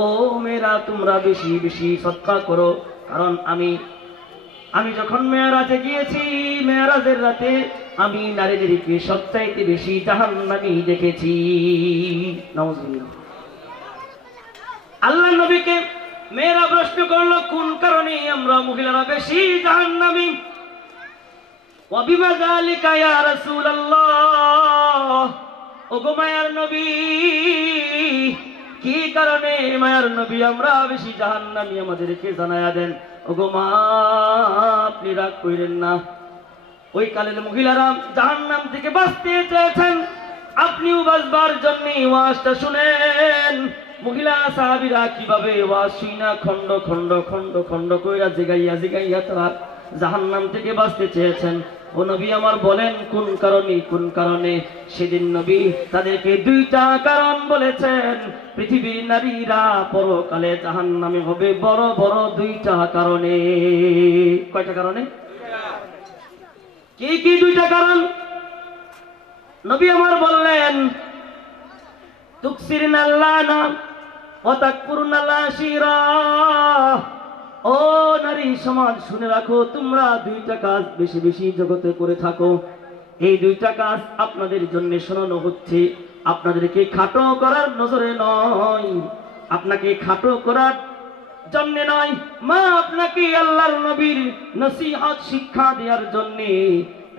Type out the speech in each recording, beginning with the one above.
ও মেয়েরা তোমরা বেশি বেশি সদকা করো, কারণ আমি যখন মেরাজে গিয়েছি, মেরাজের রাতে আমি নারীদেরকে সবচাইতে বেশি জাহান্নামী দেখেছি। নাউজুবিল্লাহ। আল্লাহ নবীকে মেয়েরা প্রশ্ন করলো, কোন কারণে আমরা মহিলারা বেশি জাহান্নামী? ওয়া বিমা যালিকা ইয়া রাসূলুল্লাহ, ওগো মায়ার নবী, কি কারণে মায়ার নবী আমরা বেশি জাহান্নামী আমাদেরকে জানায়া দেন। ওগো মা, আপনি রাগ কইরেন না, ওই কালের মহিলারা জাহান্নাম থেকে বাঁচতে চেয়েছেন, আপনিও বাঁচবার জন্য ওয়াজটা শুনেন। মহিলা সাহাবীরা কিভাবে ওয়াজ শুনা খন্ড খন্ড খন্ড খন্ড কইরা জিগাইয়া জিগাইয়া তারা জাহান্নাম থেকে বাঁচতে চেয়েছেন। ও নবী আমার বলেন কোন কারণে, কোন কারণে? সেদিন নবী তাদেরকে দুইটা কারণ বলেছেন। পৃথিবীর নারীরা পরকালে জাহান্নামে হবে বড় বড় দুইটা কারণে। কয়টা কারণে? কি কি দুইটা কারণ? নবী আমার বললেন, তুকসিরনাল লানা ওয়া তাকফুরনাল আশিরা। ও নারী সমাজ শুনে রাখো, তোমরা দুইটা কাজ বেশি বেশি জগতে করে থাকো। এই দুইটা কাজ আপনাদের জন্য শোনানো হচ্ছে, আপনাদেরকে খাটো করার নজরে নয়, আপনাকে খাটো করার জন্য নয়, মা আপনাকে আল্লাহর নবীর নসিহত শিক্ষা দেওয়ার জন্য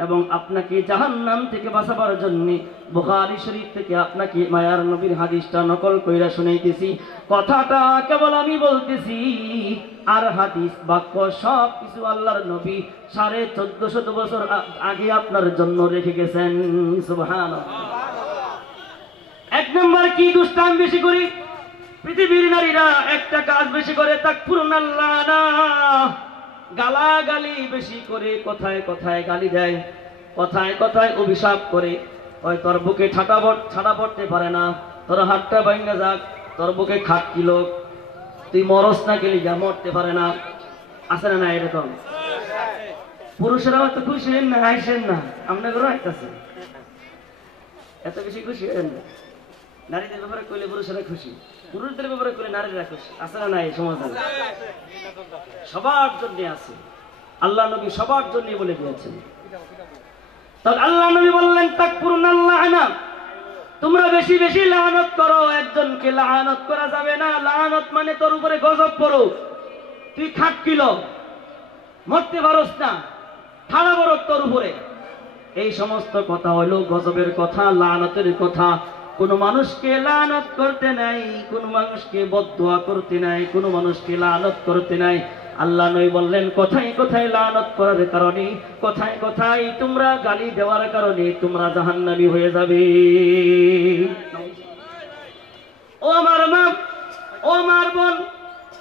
এবং আপনাকে জাহান্নাম থেকে বাঁচাবার জন্য বুখারী শরীফ থেকে আপনাকে মায়ার নবীর হাদিসটা নকল কইরা শুনাইতেছি। কথাটা কেবল আমি বলতেছি, আর হাদিস বাক্য সব কিছু আল্লাহর নবী 1450 বছর আগে আপনার জন্য রেখে গেছেন। সুবহানাল্লাহ। এক নম্বর কি দুষ্টাম বেশি করি? পৃথিবীর নারীরা একটা কাজ বেশি করে, তাকফুরুনাল লানা, গালাগালি বেশি করে, কথায় কথায় গালি দেয়, কথায় কথায় অভিশাপ করে। ওই তোর বুকে ছাটা পড়তে পারে না, তোর হাতটা ভাঙা যাক, তোর বুকে খাট কিলো, তুই মরস না গেলি যা, মরতে পারে না। আছে না? না এরকম পুরুষেরাও এত খুশি হেন না, আইসেন না, আপনাদেরও আইতাছে, এত বেশি খুশি হেন না। নারীদের ব্যাপারে কইলে পুরুষেরা খুশি, পুরুষদের ব্যাপারে কইলে নারীরা খুশি। আছে না? নাই সমাজে সবার জন্য আছে। আল্লাহ নবী সবার জন্য বলে দিয়েছেন। তাহলে আল্লাহ নবী বললেন, তাকফুরুনাল লানা, তোমরা বেশি বেশি লানত করো। একজনকে লানত করা যাবে না। লানত মানে তোর উপরে গজব পড়ো, তুই খাট কিলো, মরতে পারস না, ঠাড়া বড় তোর উপরে। এই সমস্ত কথা হলো গজবের কথা, লানতের কথা। কোন মানুষকে লানত করতে নাই, কোন মানুষকে বদদুয়া করতে নাই, কোন মানুষকে লানত করতে নাই। আল্লাহ নবী বললেন, কথায় কথায় লানত করার কারণে, কথায় কথায় তোমরা গালি দেওয়ার কারণে তোমরা জাহান্নামী হয়ে যাবে। ও আমার মা, ও আমার বোন,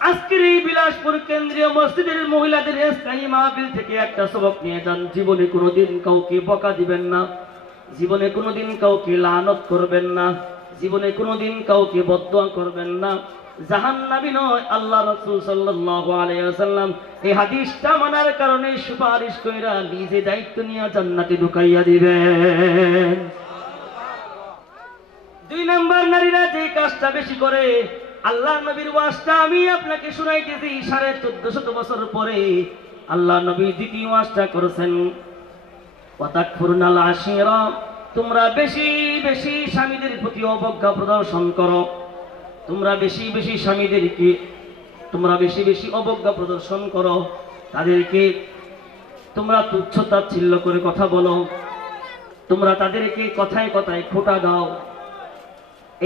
আজকের এই বিলাসপুর কেন্দ্রীয় মসজিদের মহিলাদের ইসলামী মাহফিল থেকে একটা সবক নিয়ে যান। জীবনে কোনোদিন কাউকে বকা দিবেন না, জীবনে কোনোদিন কাউকে লানত করবেন না, জীবনে কোনোদিন কাউকে বদদুয়া করবেন না। জাহান্নামী নয়, আল্লাহ রাসূল সাল্লাল্লাহু আলাইহি ওয়াসাল্লাম এই হাদিসটা মানার কারণে সুপারিশ কইরা নিজে দায়িত্ব নিয়ে জান্নাতে ঢুকাইয়া দিবেন। দুই নাম্বার, নারীরা যে কাজটা বেশি করে, আল্লাহ নবীর ওয়াজটা আমি আপনাকে শুনাইতেছি 1450 বছর পরে আল্লাহ নবী দ্বিতীয় ওয়াজটা করেছেন, ওয়া তাকফুরুনাল আশিরা, তোমরা বেশি বেশি স্বামীদের প্রতি অবজ্ঞা প্রদর্শন করো। তোমরা বেশি বেশি স্বামীদেরকে তোমরা বেশি বেশি অবজ্ঞা প্রদর্শন করো, তাদেরকে তোমরা তুচ্ছ-তাচ্ছিল্য করে কথা বলো, তোমরা তাদেরকে কথায় কথায় খোঁটা দাও।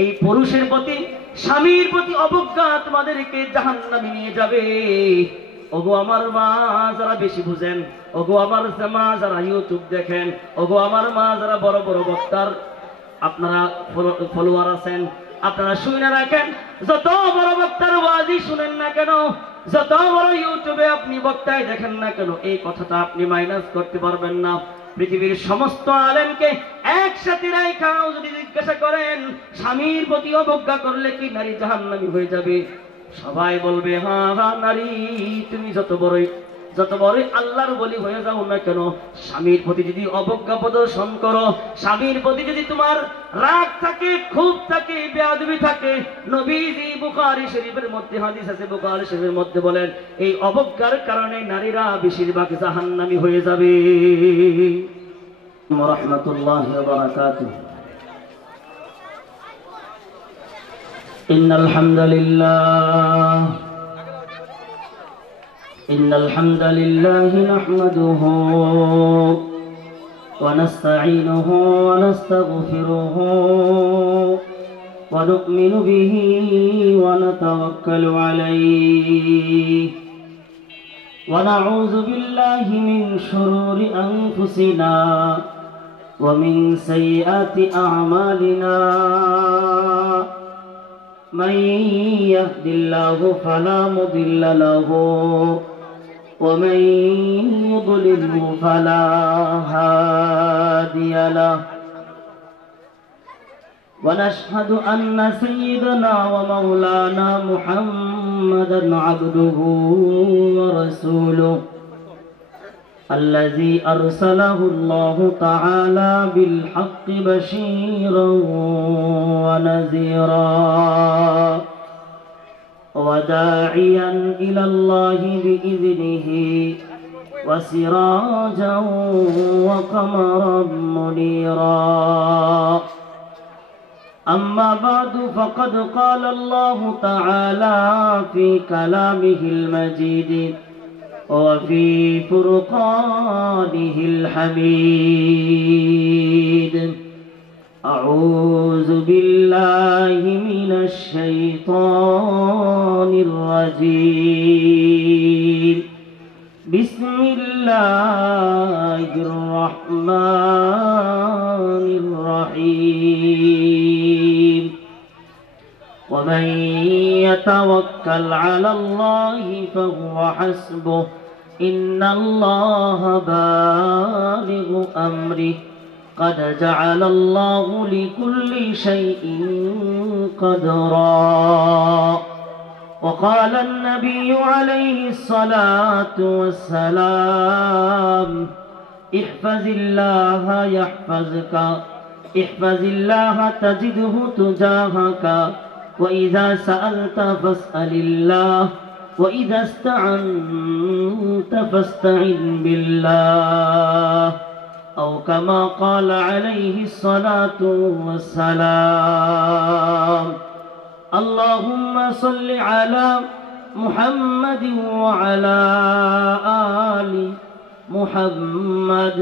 এই পুরুষের প্রতি, স্বামীর প্রতি অবজ্ঞা তোমাদেরকে জাহান্নামে নিয়ে যাবে। ওগো আমার মা যারা বেশি বুঝেন, ওগো আমার মা যারা ইউটিউব দেখেন, ওগো আমার মা যারা বড় বড় বক্তার আপনারা ফলোয়ার আছেন, আপনারা শুনে রাখেন, যত বড় বক্তার ওয়াজি শুনেন না কেন, যত বড় ইউটিউবে আপনি বক্তায় দেখেন না কেন, এই কথাটা আপনি মাইনাস করতে পারবেন না। পৃথিবীর সমস্ত আলেমকে একসাথে রাখাও যদি জিজ্ঞাসা করেন, স্বামীর প্রতি অবজ্ঞা করলে কি নারী জাহান্নামী হয়ে যাবে? সবাই বলবে হ্যাঁ হ্যাঁ, নারী তুমি যত বড়ই যত বড় আল্লাহর বলি হয়ে যাও না কেন, স্বামীর প্রতি যদি অবজ্ঞা প্রদর্শন করো, স্বামীর প্রতি যদি তোমার রাগ থাকে, ক্ষোভ থাকে, বেয়াদবি থাকে, নবীজি বুখারী শরীফের মধ্যে হাদিস আছে, বুখারী শরীফের মধ্যে বলেন এই অবজ্ঞার কারণে নারীরা বেশিরভাগ জাহান্নামী হয়ে যাবে। রাহমাতুল্লাহি ওয়া বারাকাতুহু। ইন্নাল হামদালিল্লাহ নাহমাদুহু ওয়া নাস্তাঈনুহু ওয়া নাস্তাগফিরুহু ওয়া নু'মিনু বিহি ওয়া নাতাওয়াক্কালু আলাইহি ওয়া নাউযু বিল্লাহি মিন শুরুরি আনফুসিনা ওয়া মিন সাইয়্যাতি আ'মালিনা। من يهد الله فلا مضل له ومن يضلله فلا هادي له ونشهد أن سيدنا ومولانا محمدا عبده ورسوله الذي أرسله الله تعالى بالحق بشيرا ونذيرا وداعيا إلى الله بإذنه وسراجا وقمرا منيرا. أما بعد فقد قال الله تعالى في كلامه المجيد وفي فرقانه الحميد. أعوذ بالله من الشيطان الرجيم. بسم الله الرحمن الرحيم. ومن يتوكل على الله فهو حسبه إن الله بالغ أمره قد جعل الله لكل شيء قدرا. وقال النبي عليه الصلاة والسلام احفظ الله يحفظك احفظ الله تجده تجاهك وإذا سألت فاسأل الله وإذا استعنت فاستعن بالله أو كما قال عليه الصلاة والسلام. اللهم صل على محمد وعلى آل محمد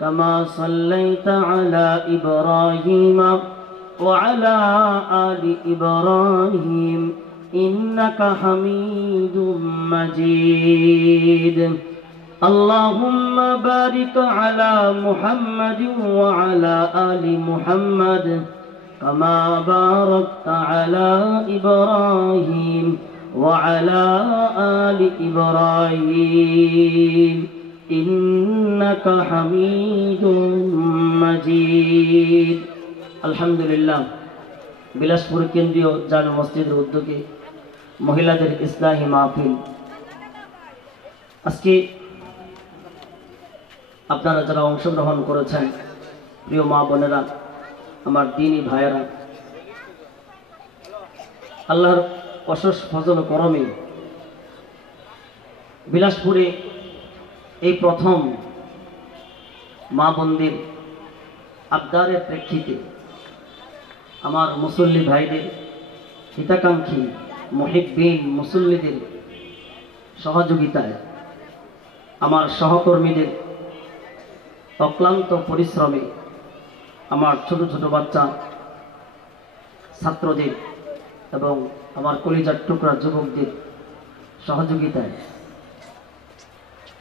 كما صليت على إبراهيم وعلى آل إبراهيم إنك حميد مجيد. اللهم بارك على محمد وعلى آل محمد كما باركت على إبراهيم وعلى آل إبراهيم إنك حميد مجيد. আলহামদুলিল্লাহ, বিলাসপুর কেন্দ্রীয় জামে মসজিদের উদ্যোগে মহিলাদের ইসলাহি মাহফিল। আজকে আপনারা যারা অংশগ্রহণ করেছেন, প্রিয় মা বোনেরা, আমার দ্বীনী ভাইয়েরা, আল্লাহর অশেষ ফজল ও করমে বিলাসপুরে এই প্রথম মা বোনদের আবদারের প্রেক্ষিতে আমার মুসল্লি ভাইদের, হিতাকাঙ্ক্ষী মুহিব্বিন মুসল্লিদের সহযোগিতায়, আমার সহকর্মীদের অক্লান্ত পরিশ্রমে, আমার ছোট ছোট বাচ্চা ছাত্রদের এবং আমার কলিজার টুকরা যুবকদের সহযোগিতায়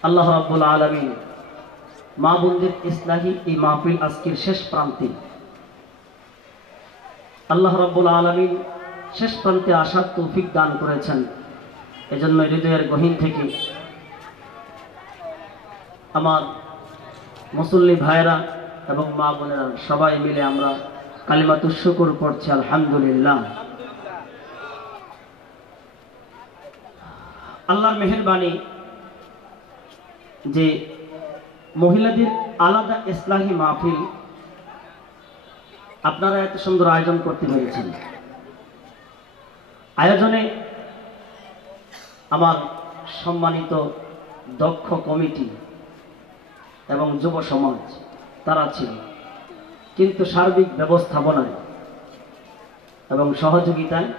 আল্লাহ রাব্বুল আলামিন মা বোনদের ইসলাহি এই মাহফিল আজকের শেষ প্রান্তে, আল্লাহ রাব্বুল আলামিন শেষ প্রান্তে আসার তৌফিক দান করেছেন। এজন্য হৃদয়ের গহীন থেকে আমার মুসল্লি ভাইরা এবং মা বোনেরা সবাই মিলে আমরা কালিমাতুশ শুকর পড়ছি আলহামদুলিল্লাহ। আল্লাহর মেহেরবানি, যে মহিলাদের আলাদা ইসলাহি মাহফিল আপনারা এত সুন্দর আয়োজন করতে পেরেছেন। আয়োজনে আমার সম্মানিত দক্ষ কমিটি এবং যুব সমাজ তারা ছিল, কিন্তু সার্বিক ব্যবস্থাপনায় এবং সহযোগিতায়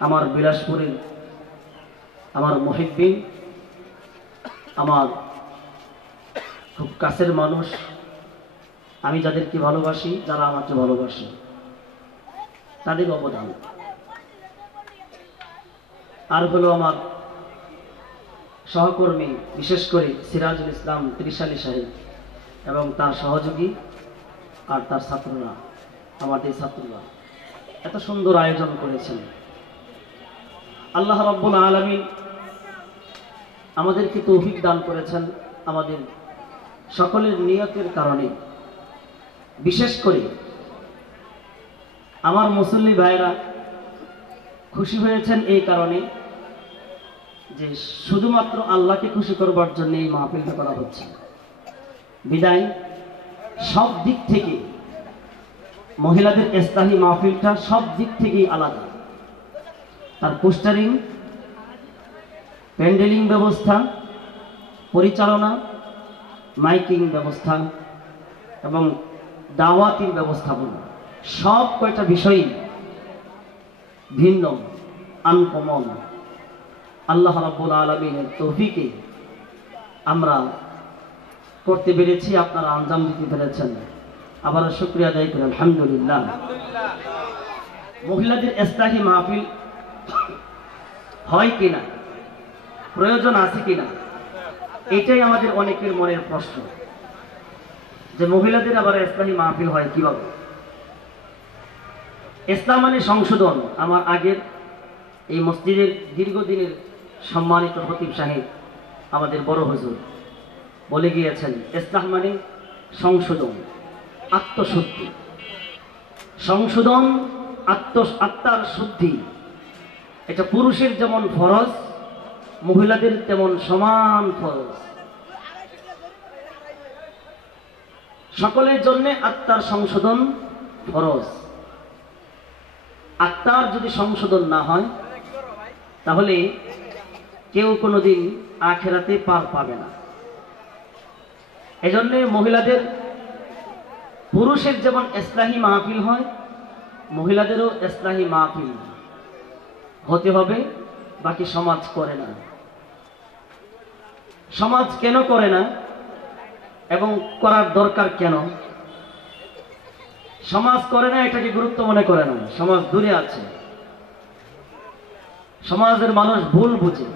আমার বিলাসপুরের আমার মুহিদ্দিন, আমার খুব কাছের মানুষ, আমি যাদেরকে ভালোবাসি, যারা আমাকে ভালোবাসে, তাদের অবদান। আর হলো আমার সহকর্মী, বিশেষ করে সিরাজুল ইসলাম ত্রিশালী সাহেব এবং তার সহযোগী আর তার ছাত্ররা, আমাদের ছাত্ররা এত সুন্দর আয়োজন করেছেন। আল্লাহ রাব্বুল আলামিন আমাদেরকে তৌফিক দান করেছেন আমাদের সকলের নিয়তের কারণে। বিশেষ করে আমার মুসল্লি ভাইরা খুশি হয়েছেন এই কারণে যে শুধুমাত্র আল্লাহকে খুশি করবার জন্য এই মাহফিলটা করা হচ্ছে। বিদায় সব দিক থেকে মহিলাদের ইসলাহি মাহফিলটা সব দিক থেকেই আলাদা। তার পোস্টারিং, প্যান্ডেলিং ব্যবস্থা, পরিচালনা, মাইকিং ব্যবস্থা এবং দাওয়াতির ব্যবস্থাপনা, সব কয়টা বিষয়ই ভিন্ন, আনকমন। আল্লাহ রাব্বুল আলামিনের তৌফিকে আমরা করতে পেরেছি, আপনারা আঞ্জাম দিতে পেরেছেন। আবার শুকরিয়া আদায় করি আলহামদুলিল্লাহ। মহিলাদের ইসলাহি মাহফিল হয় কিনা, প্রয়োজন আছে কিনা, এটাই আমাদের অনেকের মনের প্রশ্ন, যে মহিলাদের আবার ইসলাহি মাহফিল হয় কিভাবে। ইসলাম মানে সংশোধন। আমার আগের এই মসজিদের দীর্ঘদিনের সম্মানিত খতিব সাহেব, আমাদের বড় হুজুর বলে গিয়েছেন, ইসলাম মানে সংশোধন, আত্মশুদ্ধি। সংশোধন, আত্মার শুদ্ধি, এটা পুরুষের যেমন ফরজ, মহিলাদের তেমন সমান ফরজ। সকলের জন্য আত্মার সংশোধন ফরজ। আত্মার যদি সংশোধন না হয় তাহলে কেউ কোনোদিন আখিরাতে পার পাবে না। এজন্য মহিলাদের, পুরুষের যেমন ইসলাহি মাহফিল হয়, মহিলাদেরও ইসলাহি মাহফিল হতে হবে। বাকি সমাজ করে না। সমাজ কেন করে না এবং করার দরকার কেন? সমাজ করে না এটাকে গুরুত্ব মনে করে না, সমাজ দূরে আছে। সমাজের মানুষ ভুল বুঝে।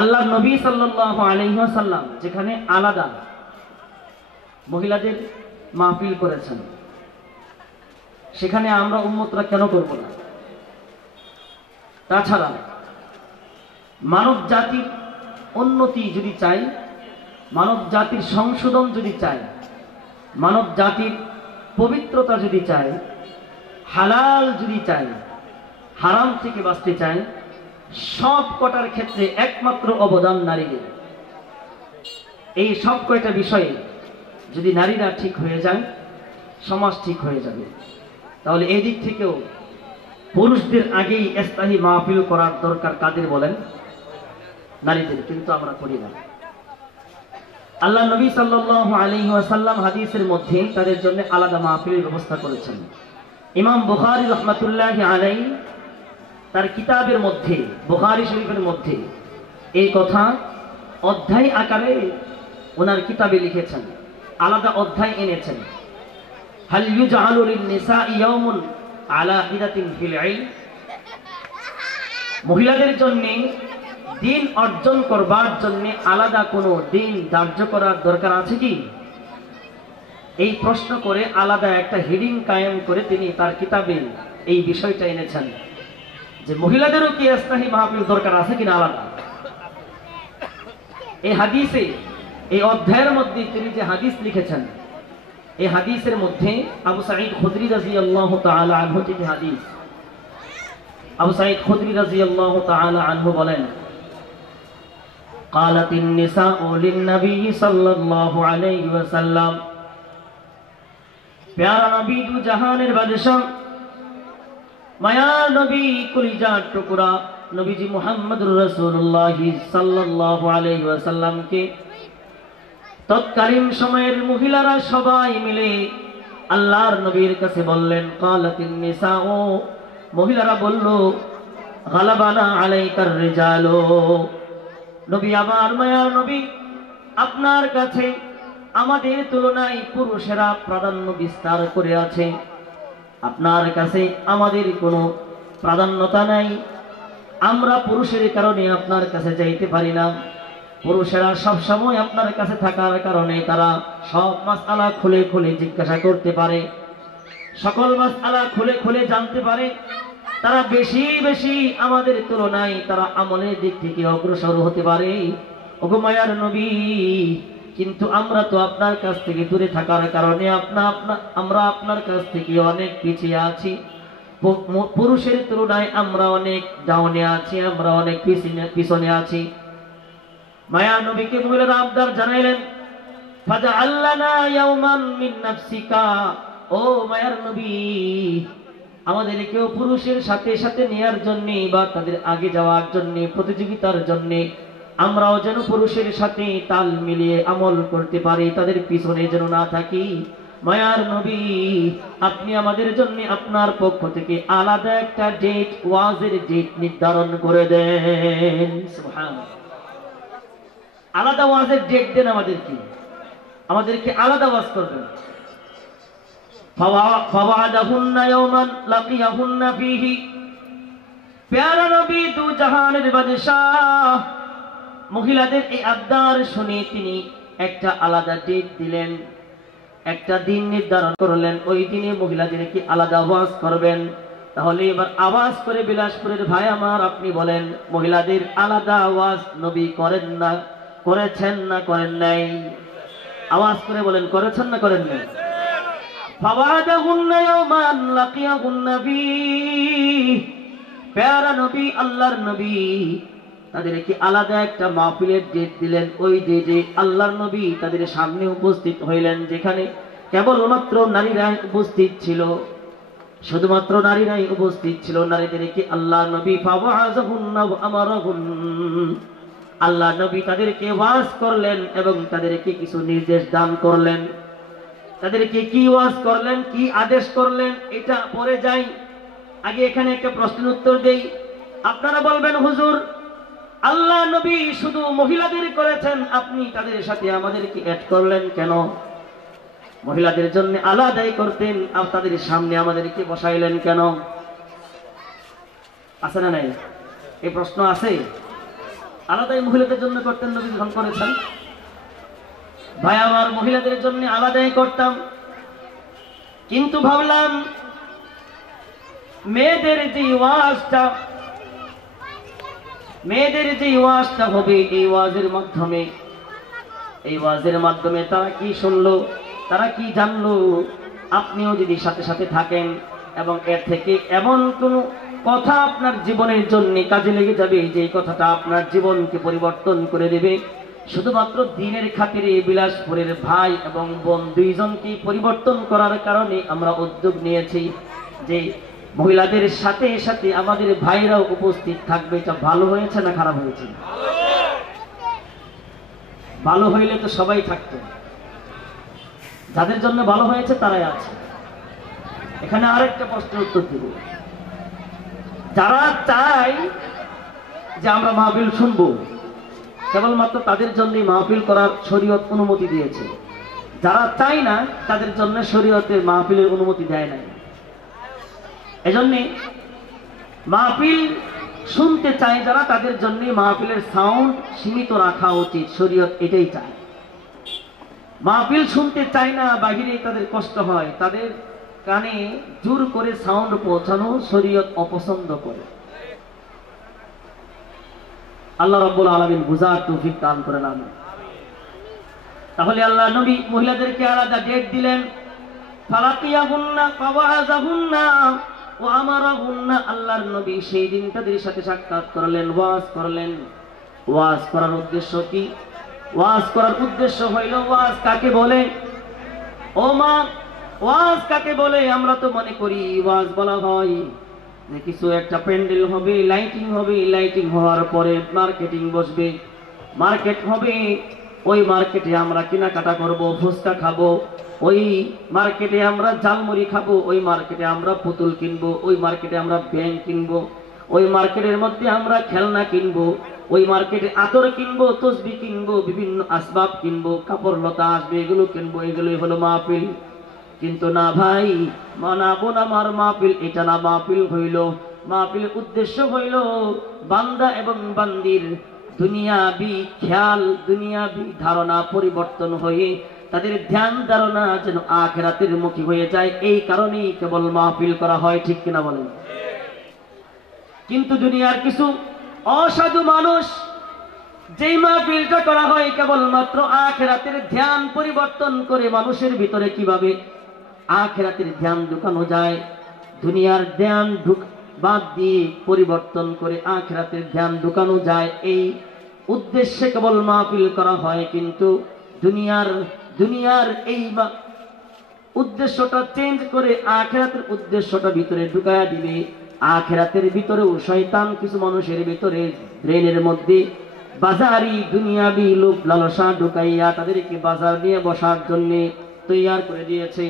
আল্লাহ নবী সাল্লাল্লাহু আলাইহি ওয়াসাল্লাম যেখানে আলাদা মহিলাদের মাহফিল করেছেন, সেখানে আমরা উম্মতরা কেন করব না? তাছাড়া মানব জাতির উন্নতি যদি চাই, মানব জাতির সংশোধন যদি চাই, মানব জাতির পবিত্রতা যদি চাই, হালাল যদি চাই, হারাম থেকে বাঁচতে চাই, সব কটার ক্ষেত্রে একমাত্র অবদান নারীদের। এই সব কয়টা বিষয়ে যদি নারীরা ঠিক হয়ে যায়, সমাজ ঠিক হয়ে যাবে। তাহলে এই দিক থেকেও পুরুষদের আগেই ইসলাহি মাহফিল করার দরকার কাদের বলেন? নারীদের। কিন্তু আমরা করি না। আল্লাহ নবী সাল্লাল্লাহু আলাইহি ওয়াসাল্লাম হাদিসের মধ্যে তাদের জন্য আলাদা মাহফিলের ব্যবস্থা করেছেন। ইমাম বুখারী রাহমাতুল্লাহি আলাইহি তার কিতাবের মধ্যে, বুখারী শরীফের মধ্যে এই কথা অধ্যায় আকারে ওনার কিতাবে লিখেছেন, আলাদা অধ্যায় এনেছেন। হাল ইউজআলু লিন-নিসাই ইয়াওমুন আলা হিদাতিন ফিল ইলম, মহিলাদের জন্য দিন অর্জন করবার জন্য আলাদা কোনো দিন ধার্য করার দরকার আছে কি? এই প্রশ্ন করে আলাদা একটা হেডিং কায়েম করে তিনি তার কিতাবে এই বিষয়টা এনেছেন যে মহিলাদেরও কি ইসলাহি মাহফিল দরকার আছে কিনা আলাদা। এই হাদিসে, এই অধ্যায়ের মধ্যে তিনি যে হাদিস লিখেছেন, এই হাদিসের মধ্যে আবু সাঈদ খুদরি রাদিয়াল্লাহু তাআলা আনহু থেকে হাদিস। আবু সাঈদ খুদরি রাদিয়াল্লাহু তাআলা আনহু বলেন, قالت النساء للنبي صلى الله عليه وسلم প্যারা নবী দু জাহানের বাদশা মায়ার নবী কলিজার টুকরা নবীজি মুহাম্মদুর রাসূলুল্লাহ সাল্লাল্লাহু আলাইহি ওয়াসাল্লামকে তৎকালীন সময়ের মহিলারা সবাই মিলে আল্লাহর নবীর কাছে বললেন, কালাতিন নিসাও, মহিলারা বলল, গালাবানা আলাইকার রিজালো, নবী আমার মায়ার নবী, আপনার কাছে আমাদের তুলনায় পুরুষেরা প্রাধান্য বিস্তার করে আছে, আপনার কাছে আমাদের কোনো প্রাধান্যতা নাই, আমরা পুরুষের কারণে আপনার কাছে যাইতে পারি না। পুরুষেরা সব সময় আপনার কাছে থাকার কারণে তারা সব মাসআলা খুলে খুলে জিজ্ঞাসা করতে পারে, সকল মাসআলা খুলে খুলে জানতে পারে, তারা বেশি বেশি আমাদের তুলনায় তারা আমলের দিক থেকে অগ্রসর হতে পারে। ওগো মায়ার নবী, কিন্তু আমরা তো আপনার কাছ থেকে দূরে থাকার কারণে আমরা আপনার কাছ থেকে অনেক পিছিয়ে আছি, পুরুষের তুলনায় আমরা অনেক ডাউনে আছি, আমরা অনেক পিছনে আছি। মায়া নবীকে মহিলারা আবদার জানাইলেন, ফাজআল্লানা ইয়াওমান মিন নাফসিকা, ও মায়ার নবী, আমাদেরকেও পুরুষের সাথে সাথে নেয়ার জন্য বা তাদের আগে যাওয়ার জন্য, প্রতিযোগিতার জন্য আমরাও যেন পুরুষের সাথে তাল মিলিয়ে আমল করতে পারি, তাদের পিছনে যেন না থাকি। মায়ার নবী, আপনি আমাদের জন্য আপনার পক্ষ থেকে আলাদা একটা ডেট, ওয়াজের ডেট নির্ধারণ করে দেন। সুবহানাল্লাহ, আলাদা ওয়াজের ডেট দেন আমাদেরকে আলাদা ওয়াজ করবেন। ফাওয়াদাহুন্না ইয়াওমান লাকিয়াহুন্না ফীহি, প্যারা নবী দু জাহানের বাদশাহ মহিলাদের এই আবদার শুনে তিনি একটা আলাদা ডেট দিলেন, একটা দিন নির্ধারণ করলেন, ওই দিনে মহিলাদেরকে আলাদা ওয়াজ করবেন। তাহলে এবার আওয়াজ করে বিলাসপুরের ভাই আমার, আপনি বলেন, মহিলাদের আলাদা ওয়াজ নবী করেন না, করেছেন না করেন নাই? আওয়াজ করে বলেন, করেছেন না করেন নাই? ফাওয়াদাহুন্না ইয়াওমান লাকিয়াহুন্না ফীহি, প্যারা নবী, আল্লাহর নবী তাদেরকে আলাদা একটা মাহফিলের ডেট দিলেন। ওই ডেটে আল্লাহর নবী তাদের সামনে উপস্থিত হইলেন, যেখানে কেবলমাত্র নারীরাই উপস্থিত ছিল, শুধুমাত্র নারীরাই উপস্থিত ছিল। নারীদেরকে আল্লাহর নবী ফাওয়াযাহুন্না ওয়া আমারাহুন, আল্লাহ নবী তাদেরকে ওয়াজ করলেন এবং তাদেরকে কিছু নির্দেশ দান করলেন। তাদেরকে কি ওয়াজ করলেন, কি আদেশ করলেন, এটা পরে যাই, আগে এখানে একটা প্রশ্নের উত্তর দেই। আপনারা বলবেন, হুজুর, আল্লাহ নবী শুধু মহিলাদের করেছেন, আপনি তাদের সাথে আমাদেরকে অ্যাড করলেন কেন? মহিলাদের জন্য আলাদাই করতেন, আর তাদের সামনে আমাদেরকে বসাইলেন কেন? আছে না নাই? এই প্রশ্ন আছে। আলাদাই মহিলাদের জন্য করতেন, নবী যখন করেছেন। ভাই আমার, মহিলাদের জন্য আলাদাই করতাম, কিন্তু ভাবলাম মেয়েদের যে ওয়াজটা হবে, এই ওয়াজের মাধ্যমে তারা কি শুনলো, তারা কি জানলো, আপনিও যদি সাথে সাথে থাকেন এবং এর থেকে এমন কোন কথা আপনার জীবনের জন্য কাজে লেগে যাবে যে কথাটা আপনার জীবনকে পরিবর্তন করে দেবে, শুধুমাত্র দিনের খাতিরে বিলাসপুরের ভাই এবং বোন দুইজনকে পরিবর্তন করার কারণে আমরা উদ্যোগ নিয়েছি যে মহিলাদের সাথে সাথে আমাদের ভাইরাও উপস্থিত থাকবে। এটা ভালো হয়েছে না খারাপ হয়েছে? ভালো হইলে তো সবাই থাকতো, যাদের জন্য ভালো হয়েছে তারাই আছে। এখানে আরেকটা প্রশ্নের উত্তর দিব। যারা চায় যে আমরা মাহফিল শুনবো, কেবলমাত্র তাদের জন্যই মাহফিল করার শরীয়ত অনুমতি দিয়েছে। যারা চায় না, তাদের জন্য শরীয়তের মাহফিলের অনুমতি দেয় নাই। এজন্যে মাহফিল শুনতে চায় যারা, তাদের জন্য মাহফিলের সাউন্ড সীমিত রাখা উচিত, শরীয়ত এটাই চায়। মাহফিল শুনতে চায় না, বাহিরে তাদের কষ্ট হয়, তাদের কানে জোর করে সাউন্ড পৌঁছানো শরীয়ত অপছন্দ করে। আল্লাহ রাব্বুল আলামিন বুঝার তৌফিক দান করেন। আমিন। তাহলে আল্লাহ নবী মহিলাদেরকে আলাদা ডেট দিলেন। ফালাকিয়াহুন্না ফাওয়াযাহুন্না ওয়া আমারাহুন্না, আল্লাহর নবী সেই দিন তাদের সাথে সাক্ষাৎ করলেন, ওয়াজ করলেন। ওয়াজ করার উদ্দেশ্য কি? ওয়াজ করার উদ্দেশ্য হইল ওয়াজ কাকে বলে? ও মা, ওয়াজ কাকে বলে? আমরা তো মনে করি ওয়াজ বলা হয় যে কিছু একটা প্যান্ডেল হবে, লাইটিং হবে, লাইটিং হওয়ার পরে মার্কেটিং বসবে, মার্কেট হবে, ওই মার্কেটে আমরা কেনাকাটা করব, ফুচকা খাবো, ওই মার্কেটে আমরা ঝালমুড়ি খাবো, ওই মার্কেটে আমরা পুতুল কিনবো, ওই মার্কেটে আমরা ব্যাংক কিনবো, ওই মার্কেটের মধ্যে আমরা খেলনা কিনবো, ওই মার্কেটে আতর কিনবো, তসবি কিনবো, বিভিন্ন আসবাব কিনবো, কাপড় লতা আসবে, এগুলো কিনবো, এগুলোই হলো মাহফিল। কিন্তু না ভাই, মানা বোন আমার, মাহফিল এটা না। মাহফিল হইল, মাহফিলের উদ্দেশ্য হইল বান্দা এবং বান্দির দুনিয়াবি খেয়াল, দুনিয়াবি ধারণা পরিবর্তন হয়ে তাদের ধ্যান ধারণা যেন আখিরাতের মুখী হয়ে যায়, এই কারণেই কেবল মাহফিল করা হয়, ঠিক কিনা বলেন? কিন্তু দুনিয়ার কিছু অসাধু মানুষ, যেই মাহফিলটা করা হয় কেবলমাত্র আখিরাতের ধ্যান পরিবর্তন করে মানুষের ভিতরে কিভাবে আখিরাতের ধ্যান ঢুকানো যায়, দুনিয়ার ধ্যান বাদ দিয়ে পরিবর্তন করে আখিরাতের ধ্যান ঢুকানো যায়, এই উদ্দেশ্যে কেবল মাহফিল করা হয়। কিন্তু দুনিয়ার এই উদ্দেশ্যটা চেঞ্জ করে আখিরাতের উদ্দেশ্যটা ভিতরে ঢুকায়া দিবে। আখিরাতের ভিতরেও শয়তান কিছু মানুষের ভিতরে ব্রেনের মধ্যে বাজারি দুনিয়াবি লোভ লালসা ঢুকাইয়া তাদেরকে বাজার নিয়ে বসার জন্য তৈয়ার করে দিয়েছে।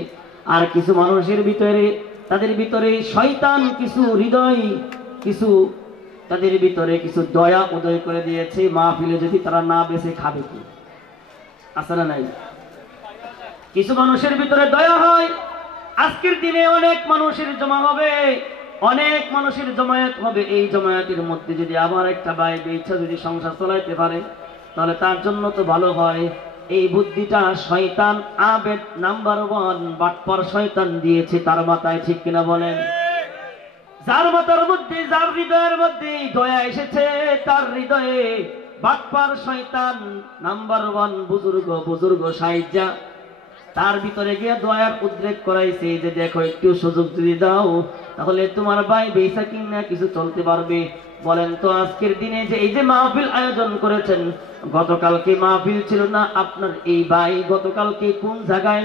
আর কিছু মানুষের ভিতরে, তাদের ভিতরে শয়তান কিছু হৃদয়, কিছু তাদের ভিতরে কিছু দয়া উদয় করে দিয়েছে। মাহফিলে যদি তারা না বেঁচে খাবে কি? আছে না নাই? কিছু মানুষের ভিতরে দয়া হয়। আজকের দিনে অনেক মানুষের জমা হবে, অনেক মানুষের জমায়েত হবে। এই জমায়েতের মধ্যে যদি আমার একটা ভাই ইচ্ছা যদি সংসার চালাইতে পারে, তাহলে তার জন্য তো ভালো হয়। এই বুদ্ধিটা শয়তান আবেদ নাম্বার 1 বাটপার শয়তান দিয়েছে তার মাথায়, ঠিক কিনা বলেন? যার মাথার মধ্যে, যার হৃদয়ের মধ্যে দয়া এসেছে, তার হৃদয়ে বাটপার শয়তান নাম্বার 1 বুজুর্গ সাইজা তার ভিতরে গিয়ে দয়ার উদ্রেক করাইছে যে দেখো একটু সুযোগ যদি দাও তাহলে তোমার ভাই বেচা কিনা কিছু চলতে পারবে। বলেন তো আজকের দিনে যে এই যে মাহফিল আয়োজন করেছেন, গতকালকে মাহফিল ছিল না আপনার এই ভাই গতকালকে কোন জায়গায়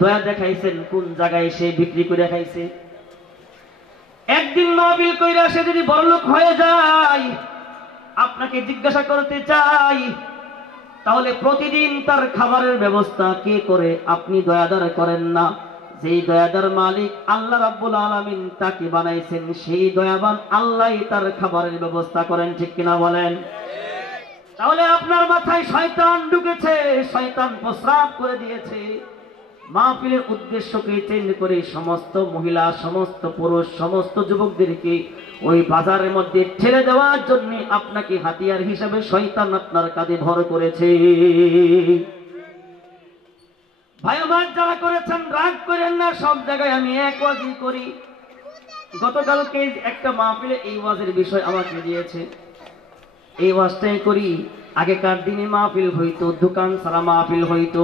দয়া দেখাইছেন, কোন জায়গায় সে বিক্রি করে খাইছে? একদিন মাহফিল কইরা সে যদি বড়লোক হয়ে যায়, আপনাকে জিজ্ঞাসা করতে চাই তাহলে প্রতিদিন তার খাবারের ব্যবস্থা কে করে? আপনি দয়াদার করেন না। যেই দয়াদার মালিক আল্লাহ রাব্বুল আলামিন তাকে বানাইছেন, সেই দয়াবান আল্লাহই তার খাবারের ব্যবস্থা করেন, ঠিক কিনা বলেন? তাহলে আপনার মাথায় শয়তান ঢুকেছে, শয়তান প্রস্রাব করে দিয়েছে। মাহফিলের উদ্দেশ্যকে চেঞ্জ করে সমস্ত মহিলা, সমস্ত পুরুষ, সমস্ত যুবকদেরকে ওই বাজারের মধ্যে ঠেলে দেওয়ার জন্য আপনাকে হাতিয়ার হিসাবে শয়তান আপনার কাঁধে ভর করেছে। ভাই আমার, যারা করেছেন রাগ করেন না, সব জায়গায় আমি এক ওয়াজই করি। গতকালকে একটা মাহফিলে এই ওয়াজের বিষয় আমাকে দিয়েছে, এই ওয়াজটাই করি। আগেকার দিনে মাহফিল হইতো দোকান ছাড়া মাহফিল হইতো,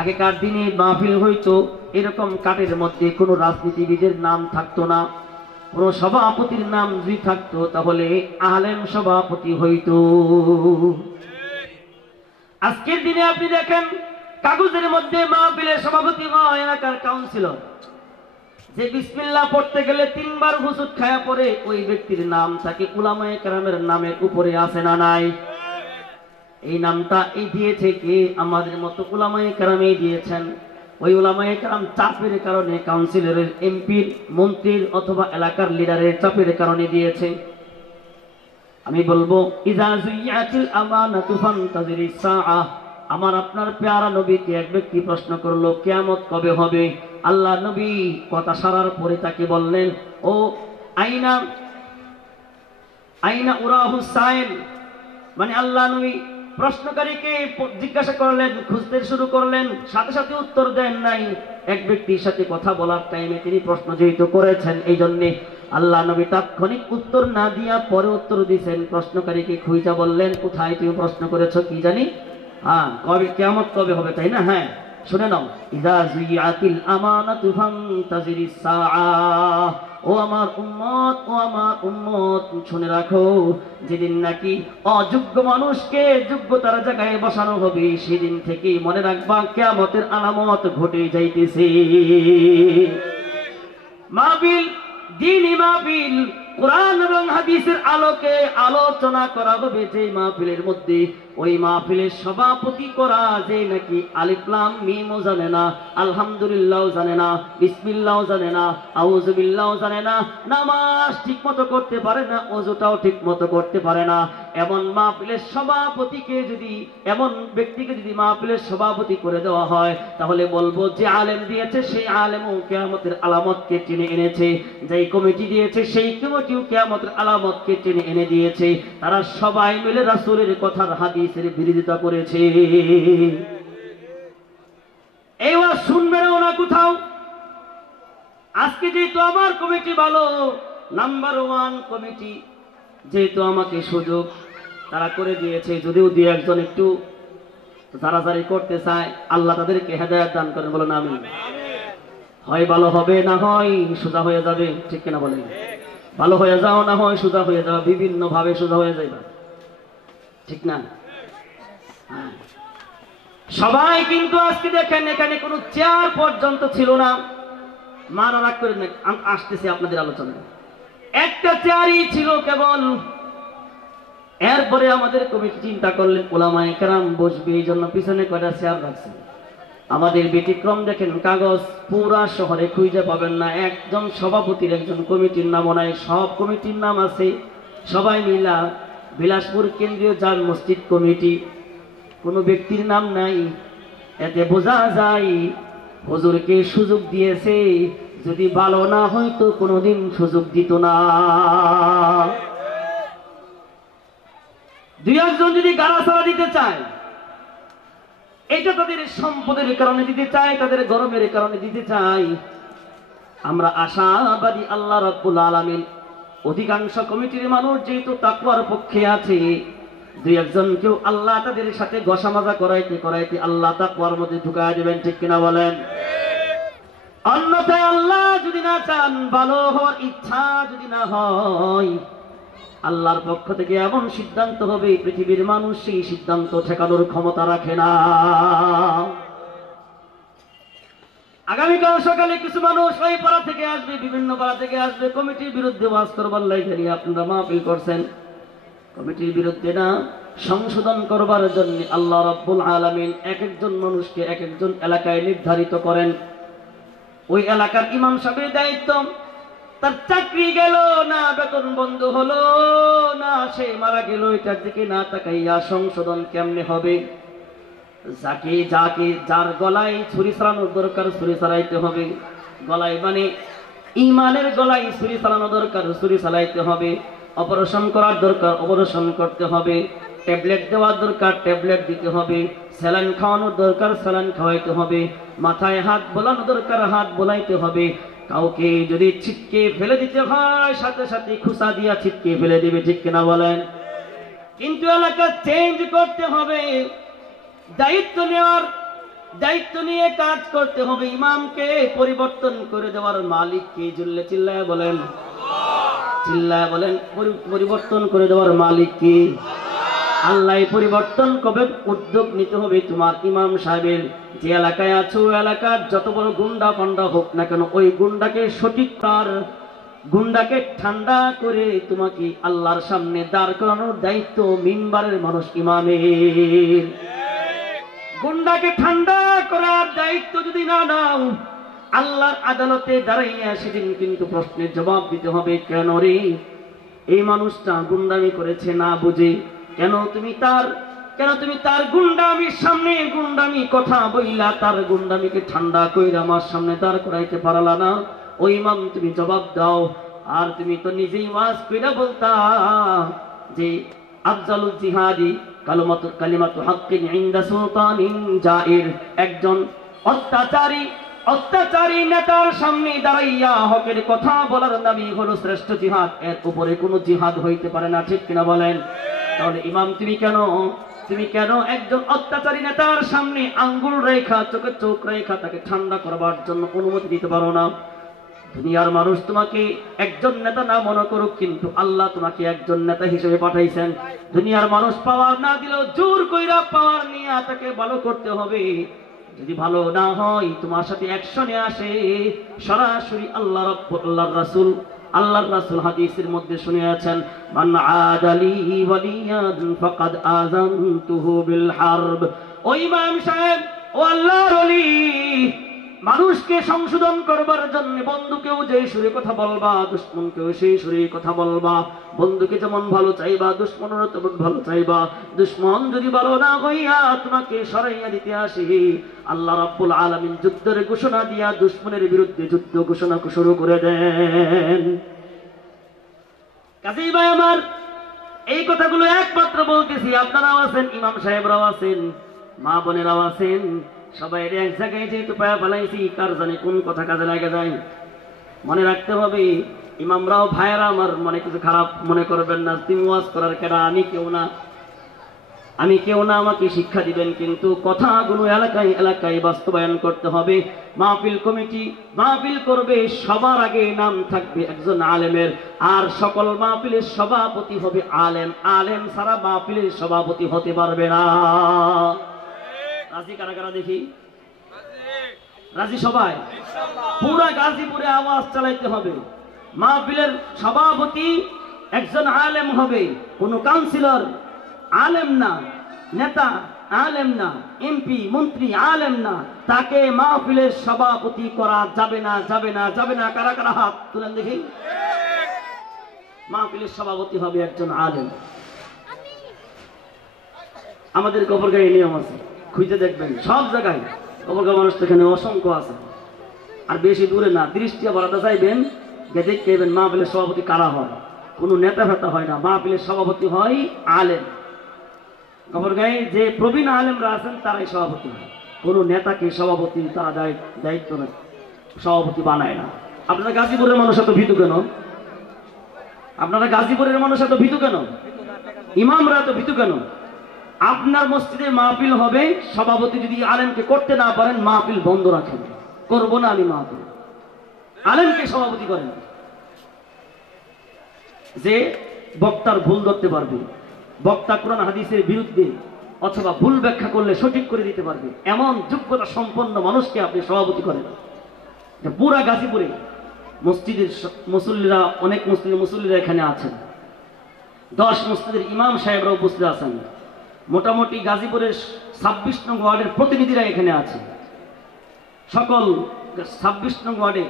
আগেকার দিনে মাহফিল হইতো এরকম কাঠের মধ্যে কোনো রাজনীতিবিদের নাম থাকতো না, কোনো সভাপতির নাম যদি থাকতো তাহলে আলেম সভাপতি হইতো। আজকের দিনে আপনি দেখেন কাগজের মধ্যে মাহফিলের সভাপতি হয় এলাকার কাউন্সিলর, যে বিসমিল্লাহ পড়তে গেলে 3 বার হুজুর খায়া পড়ে, ওই ব্যক্তির নাম থাকে উলামায়ে কেরামের নামের উপরে আছে না নাই? এই নামটা এই দিয়েছে কে? আমাদের মতো উলামায়ে কেরামই দিয়েছেন। ওই উলামায়ে কেরাম চাপের কারণে, কাউন্সিলরের, এমপির, মন্ত্রীর অথবা এলাকার লিডারের চাপের কারণে দিয়েছে। আমি বলবো ইজা যুইয়াতিল আমানাতু ফান্তাজিরিস সাআহ। আমার আপনার প্যারা নবীকে এক ব্যক্তি প্রশ্ন করলো কিয়ামত কবে হবে? আল্লাহ নবী কথা সারার পরে তাকে বললেন, ও আইনা আইনা উরাহু সাইল, মানে আল্লাহ নবী প্রশ্নকারীকে জিজ্ঞাসা করলেন, খুঁজতে শুরু করলেন, সাথে সাথে উত্তর দেন নাই। এক ব্যক্তির সাথে কথা বলার টাইমে তিনি প্রশ্ন যেহেতু করেছেন, এই জন্যে আল্লাহ নবী তাৎক্ষণিক উত্তর না দিয়া পরে উত্তর দিয়েছেন। প্রশ্নকারীকে খুঁজা বললেন, কোথায় তুমি প্রশ্ন করেছো? কি জানি, কবে কিয়ামত কবে হবে, তাই না? হ্যাঁ, শুনে নাও, ইযা যুইআতিল আমানাতু ফান্তাজিরিস সাআহ। ও আমার উম্মত শুনে রাখো, যেদিন নাকি অযোগ্য মানুষকে যোগ্যতার জায়গায় বসানো হবে, সেদিন থেকে মনে রাখবা কিয়ামতের আলামত ঘটে যাইতেছে। মাহফিল, দ্বীনি মাহফিল, কোরআন এবং হাদিসের আলোকে আলোচনা করা হবে যে মাহফিলের মধ্যে, ওই মাহফিলের সভাপতি করা যে নাকি আলিফ লাম মিম জানে না, আলহামদুলিল্লাহ জানে না, বিসমিল্লাহ জানে না, আউযু বিল্লাহ জানে না, নামাজ ঠিকমতো করতে পারে না, ওযুটাও ঠিকমতো করতে পারে না, এমন মাহফিলের সভাপতিকে যদি, এমন ব্যক্তিকে যদি মাহফিলের সভাপতি করে দেওয়া হয়, তাহলে বলবো যে আলেম দিয়েছে সেই আলেমও কিয়ামতের আলামতকে টেনে এনেছে, যেই কমিটি দিয়েছে সেই কমিটিও কিয়ামতের আলামতকে টেনে এনে দিয়েছে। তারা সবাই মিলে রাসূলের কথার হাদিসের বিরোধিতা করেছে। এই ওয়াজ শুনবেন না কোথাও। আজকে যেহেতু আমার কমিটি ভালো, নাম্বার 1 কমিটি, যেহেতু আমাকে সুযোগ তারা করে দিয়েছে, যদিও দুই একজন একটু জারাজারি করতে চায়, আল্লাহ তাদেরকে হেদায়েত দান করেন, বলেন আমিন। হয় ভালো হবে, না হয় সোজা হয়ে যাবে, ঠিক কিনা বলেন? ভালো হয়ে যাও, না হয় সোজা হয়ে যাও, বিভিন্ন ভাবে সোজা হয়ে যাইবা, ঠিক না? সবাই কিন্তু আজকে দেখেন এখানে কোনো চেয়ার পর্যন্ত ছিল না। মারা রাগ করে আসতেছে আপনাদের আলোচনায়, একটা চেয়ারই ছিল কেবল। এরপরে আমাদের কমিটি চিন্তা করলেন উলামায়ে কেরাম বসবে, এই জন্য পিছনে কয়টা চেয়ার রাখছে। আমাদের ব্যতিক্রম দেখেন, কাগজ পুরা শহরে খুঁজে পাবেন না, একজন সভাপতির একজন কমিটির নাম নাই, সব কমিটির নাম আছে সবাই মিলা বিলাসপুর কেন্দ্রীয় জাল মসজিদ কমিটি, কোনো ব্যক্তির নাম নাই। এতে বোঝা যায় হুজুরকে সুযোগ দিয়েছে, যদি ভালো না হয়তো কোনোদিন সুযোগ দিত না। দুই একজন যদি গাড়াছাড়া দিতে চায়, এটা তাদের সম্পদের কারণে দিতে চায়, তাদের গরমের কারণে দিতে চায়। আমরা আশাবাদী আল্লাহ রাব্বুল আলামিন অধিকাংশ কমিটির মানুষ যেহেতু তাকওয়ার পক্ষে আছে, দুই একজন কেউ আল্লাহ তাদের সাথে গসা মাজা করাইতে করাইতে আল্লাহ তাকওয়ার মধ্যে ঢুকায় দেবেন, ঠিক কিনা বলেন? অন্যথায় আল্লাহ যদি না চান, ভালো হওয়ার ইচ্ছা যদি না হয়, আল্লাহর পক্ষ থেকে এমন সিদ্ধান্ত হবে, পৃথিবীর মানুষ সেই সিদ্ধান্ত ঠেকানোর ক্ষমতা রাখে না। আগামীকাল সকালে কিছু মানুষ ওই পাড়া থেকে আসবে, বিভিন্ন পাড়া থেকে আসবে, কমিটির বিরুদ্ধে ওয়াজ করবার লাগি আপনারা মাহফিল করছেন। কমিটির বিরুদ্ধে না, সংশোধন করবার জন্য আল্লাহ রাব্বুল আলামিন এক একজন মানুষকে এক একজন এলাকায় নির্ধারিত করেন। ওই এলাকার ইমাম সাহেবের দায়িত্ব, তার চাকরি গেল না, বেতন বন্ধ হলো না, সে মারা গেল, এটার দিকে না তাকাইয়া সংশোধন কেমনে হবে? যার গলায় ছুরি চালানোর দরকার ছুরি চালাইতে হবে, গলায় মানে ইমানের গলায় ছুরি চালানো দরকার ছুরি চালাইতে হবে, অপারেশন করার দরকার অপারেশন করতে হবে, ট্যাবলেট দেওয়ার দরকার ট্যাবলেট দিতে হবে, স্যালাইন খাওয়ানোর দরকার স্যালাইন খাওয়াইতে হবে, মাথায় হাত বোলানো দরকার হাত বোলাইতে হবে। কাউকে যদি ছিটকে ফেলে দিতে হয়, সাথে সাথে খুসা দিয়া ছিটকে ফেলে দিবে, ঠিক কিনা বলেন? কিন্তু এলাকা চেঞ্জ করতে হবে, দায়িত্ব নিয়ে কাজ করতে হবে। ইমামকে পরিবর্তন করে দেওয়ার মালিক কে? জুল্লে চিল্লায় বলেন, চিল্লায় বলেন, পরিবর্তন করে দেওয়ার মালিক কি? আল্লাহ। পরিবর্তন কবে? উদ্যোগ নিতে হবে তোমার ইমাম সাহেবের। যে এলাকায় আছো, এলাকার যত বড় গুন্ডা পান্ডা হোক না কেন, ওই গুন্ডাকে সঠিক তার গুন্ডাকে ঠান্ডা করে তোমাকে আল্লাহর সামনে দাঁড় করানোর দায়িত্ব মিম্বারের মানুষ ইমামের। গুন্ডাকে ঠান্ডা করার দায়িত্ব যদি না নাও, আল্লাহর আদালতে দাঁড়াইয়া সেদিন কিন্তু প্রশ্নের জবাব দিতে হবে। কেন রে এই মানুষটা গুন্ডামি করেছে না বুঝে? কেন তুমি তার গুন্ডামির সামনে গুন্ডামি কথা বইলা তার গুন্ডামিকে ঠান্ডা কইরা আমার সামনে দাঁড় করাইতে পারলা না? ওই ইমাম তুমি জবাব দাও। আর তুমি তো নিজেই ওয়াজ কইরা বলতা যে আফজালুল জিহাদি কালিমাতু হাক্কিন ইনদা সুলতানিন জাইর। একজন অত্যাচারী নেতার সামনে দাঁড়াইয়া হকের কথা বলার নামই হলো শ্রেষ্ঠ জিহাদ। এর উপরে কোনো জিহাদ হইতে পারে না, ঠিক কিনা বলেন? তাহলে ইমাম তুমি কেন একজন অত্যাচারী নেতার সামনে আঙ্গুল রেখা চোখে চোখ রেখা তাকে ঠান্ডা করবার জন্য অনুমতি দিতে পারো না? দুনিয়ার মানুষ তোমাকে একজন নেতা না মনে করুক, কিন্তু আল্লাহ তোমাকে একজন নেতা হিসেবে পাঠাইছেন। দুনিয়ার মানুষ পাওয়ার না দিলেও জোর কইরা পাওয়ার নিয়ে তাকে ভালো করতে হবে। যদি ভালো না হয়, তোমার সাথে অ্যাকশনে আসে, সরাসরি আল্লাহর রাসূল হাদিসের মধ্যে শুনিয়েছেন, মান আদালি ওয়ালিয়ান ফাকাদ আযানতুহু বিল হারব। ও ইমাম সাহেব, ও আল্লাহর ওলি, মানুষকে সংশোধন করবার জন্য বন্ধুকেও যে সুরে কথা বলবা, দুশ্মনকেও সেই সুরে কথা বলবা। বন্ধুকে যেমন ভালো চাইবা, দুশ্মনেরও তেমন ভালো চাইবা। দুশ্মন যদি ভালো না হইয়া তোমাকে সরাইয়া দিতে আসে, আল্লাহ রাব্বুল আলামিন যুদ্ধের ঘোষণা দিয়া দুশ্মনের বিরুদ্ধে যুদ্ধ ঘোষণা শুরু করে দেন। কাজেই ভাই আমার, এই কথাগুলো একমাত্র বলতেছি, আপনারাও আছেন, ইমাম সাহেবরাও আছেন, মা বোনেরাও আছেন, সবাই এক জায়গায় যেহেতু পায়া ফেলাইছি, কার জানে কোন কথা কাজে লাগে যায়। মনে রাখতে হবে, ইমামরাও ভাইয়েরা আমার, মনে কিছু খারাপ মনে করবেন না। তুমি ওয়াজ করার কেডা, আমি কেউ না, আমাকে শিক্ষা দিবেন, কিন্তু কথাগুলো এলাকায় এলাকায় বাস্তবায়ন করতে হবে। মাহফিল কমিটি মাহফিল করবে, সবার আগে নাম থাকবে একজন আলেমের, আর সকল মাহফিলের সভাপতি হবে আলেম। আলেম ছাড়া মাহফিলের সভাপতি হতে পারবে না। রাজি কারা কারা দেখি? রাজি সবাই? পুরা গাজীপুরে আওয়াজ চালাইতে হবে, মাহফিলের সভাপতি একজন আলেম হবে। কোন কাউন্সিলর আলেম না, নেতা আলেম না, এমপি মন্ত্রী আলেম না, তাকে মাহফিলের সভাপতি করা যাবে না, যাবে না, যাবে না। কারা কারা হাত তুলেন দেখি? মাহফিলের সভাপতি হবে একজন আলেম। আমাদের গফরগাঁয়ে নিয়ম আছে, খুঁজে দেখবেন সব জায়গায়। গফরগাঁও মানুষ তো এখানে অসংখ্য আছে, আর বেশি দূরে না, দৃষ্টি বাড়াতে চাইবেন, যে দেখবেন মাহফিলের সভাপতি কারা হয়। কোনো নেতা ফেতা হয় না, মাহফিলের সভাপতি হয় আলেম। গফরগাঁয়ে যে প্রবীণ আলেমরা আছেন তারাই সভাপতি হয়, কোনো নেতাকে সভাপতি তারা দায়িত্ব না, সভাপতি বানায় না। আপনারা গাজীপুরের মানুষ এত ভীতু কেন? আপনারা গাজীপুরের মানুষ এত ভীতু কেন? ইমামরা এত ভীতু কেন? আপনার মসজিদে মাহফিল হবে, সভাপতি যদি আলেমকে করতে না পারেন, মাহফিল বন্ধ রাখেন, করবো না আমি মাহফিল। আলেমকে সভাপতি করেন, যে বক্তার ভুল ধরতে পারবে, বক্তা কোরআন হাদিসের বিরুদ্ধে অথবা ভুল ব্যাখ্যা করলে সঠিক করে দিতে পারবে, এমন যোগ্যতা সম্পন্ন মানুষকে আপনি সভাপতি করেন। পুরা গাজীপুরে মসজিদের মুসল্লিরা, অনেক মসজিদের মুসল্লিরা এখানে আছেন, 10 মসজিদের ইমাম সাহেবরা উপস্থিত আছেন, মোটামুটি গাজীপুরের 26 নং ওয়ার্ডের প্রতিনিধিরা এখানে আছে। সকল 26 নং ওয়ার্ডে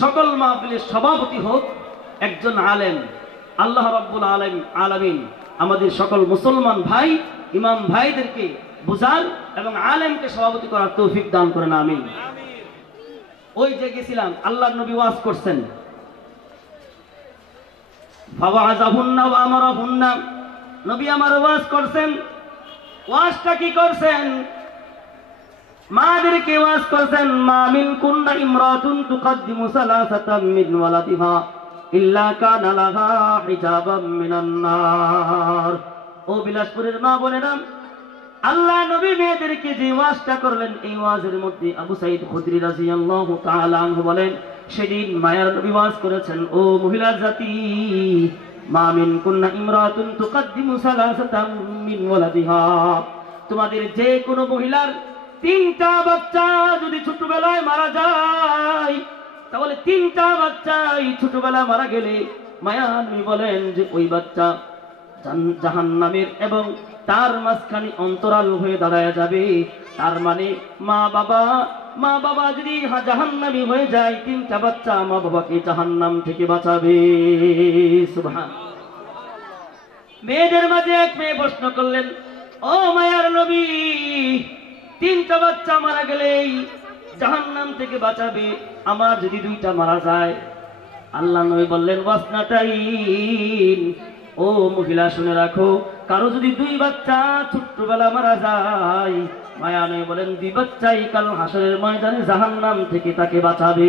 সকল মাহফিলের সভাপতি হোক একজন আলেম। আল্লাহ রাব্বুল আলামিন আমাদের সকল মুসলমান ভাই, ইমাম ভাইদেরকে বুঝার এবং আলেমকে সভাপতি করার তৌফিক দান করেন, আমিন। ওই যে গেছিলাম, আল্লাহর নবী ওয়াজ করছেন, ফাওয়াযাহুন্না ওয়া আমারাহুন্না, নবী আমার ওয়াজ করছেন। ওয়াজটা কি করছেন? মাদেরকে ওয়াজ করছেন, মা মিন কুন্না ইমরাতুন তুকদ্দিমু সালাসাতাম মিন ওয়ালাদিহা ইল্লা কানা লাহা হিজাবাম মিনান নার। ও বিলাসপুরের মা বোনেরা, আল্লাহ নবী মেয়েদেরকে যে ওয়াজটা করলেন, এই ওয়াজের মধ্যে আবু সাঈদ খুদরি রাদিয়াল্লাহু তাআলা আনহু বলেন, সেদিন মায়ার নবী ওয়াজ করেছেন, ও মহিলার জাতি, মা মিন কুন্না ইমরাতুন তুকদ্দিমু সালাসাতাম মিন ওয়ালাদিহা, তোমাদের যে কোনো মহিলার 3টা বাচ্চা যদি ছোটবেলায় মারা যায়, তাহলে 3টা বাচ্চা এই ছোটবেলা মারা গেলে মায়া নবী বলেন যে ওই বাচ্চা জাহান্নামের এবং তার মাঝখানে অন্তরাল হয়ে দাঁড়ায় যাবে। তার মানে মা বাবা যদি জাহান্নামী হয়ে যায়, 3টা বাচ্চা মা বাবাকে জাহান্নাম থেকে বাঁচাবে। সুবহানাল্লাহ। মেয়েদের মাঝে এক মেয়ে প্রশ্ন করলেন, ও মায়ার নবী, 3টা বাচ্চা মারা গেলেই জাহান্নাম থেকে বাঁচাবে, আমার যদি 2টা মারা যায়? আল্লাহ নবী বললেন, ওয়াসনাতাইন, ও মহিলা শুনে রাখো, কারো যদি 2 বাচ্চা ছোট্টবেলা মারা যায়, মায়া নবী বলেন 2 বাচ্চাই কাল হাসরের ময়দানে জাহান্নাম থেকে তাকে বাঁচাবে।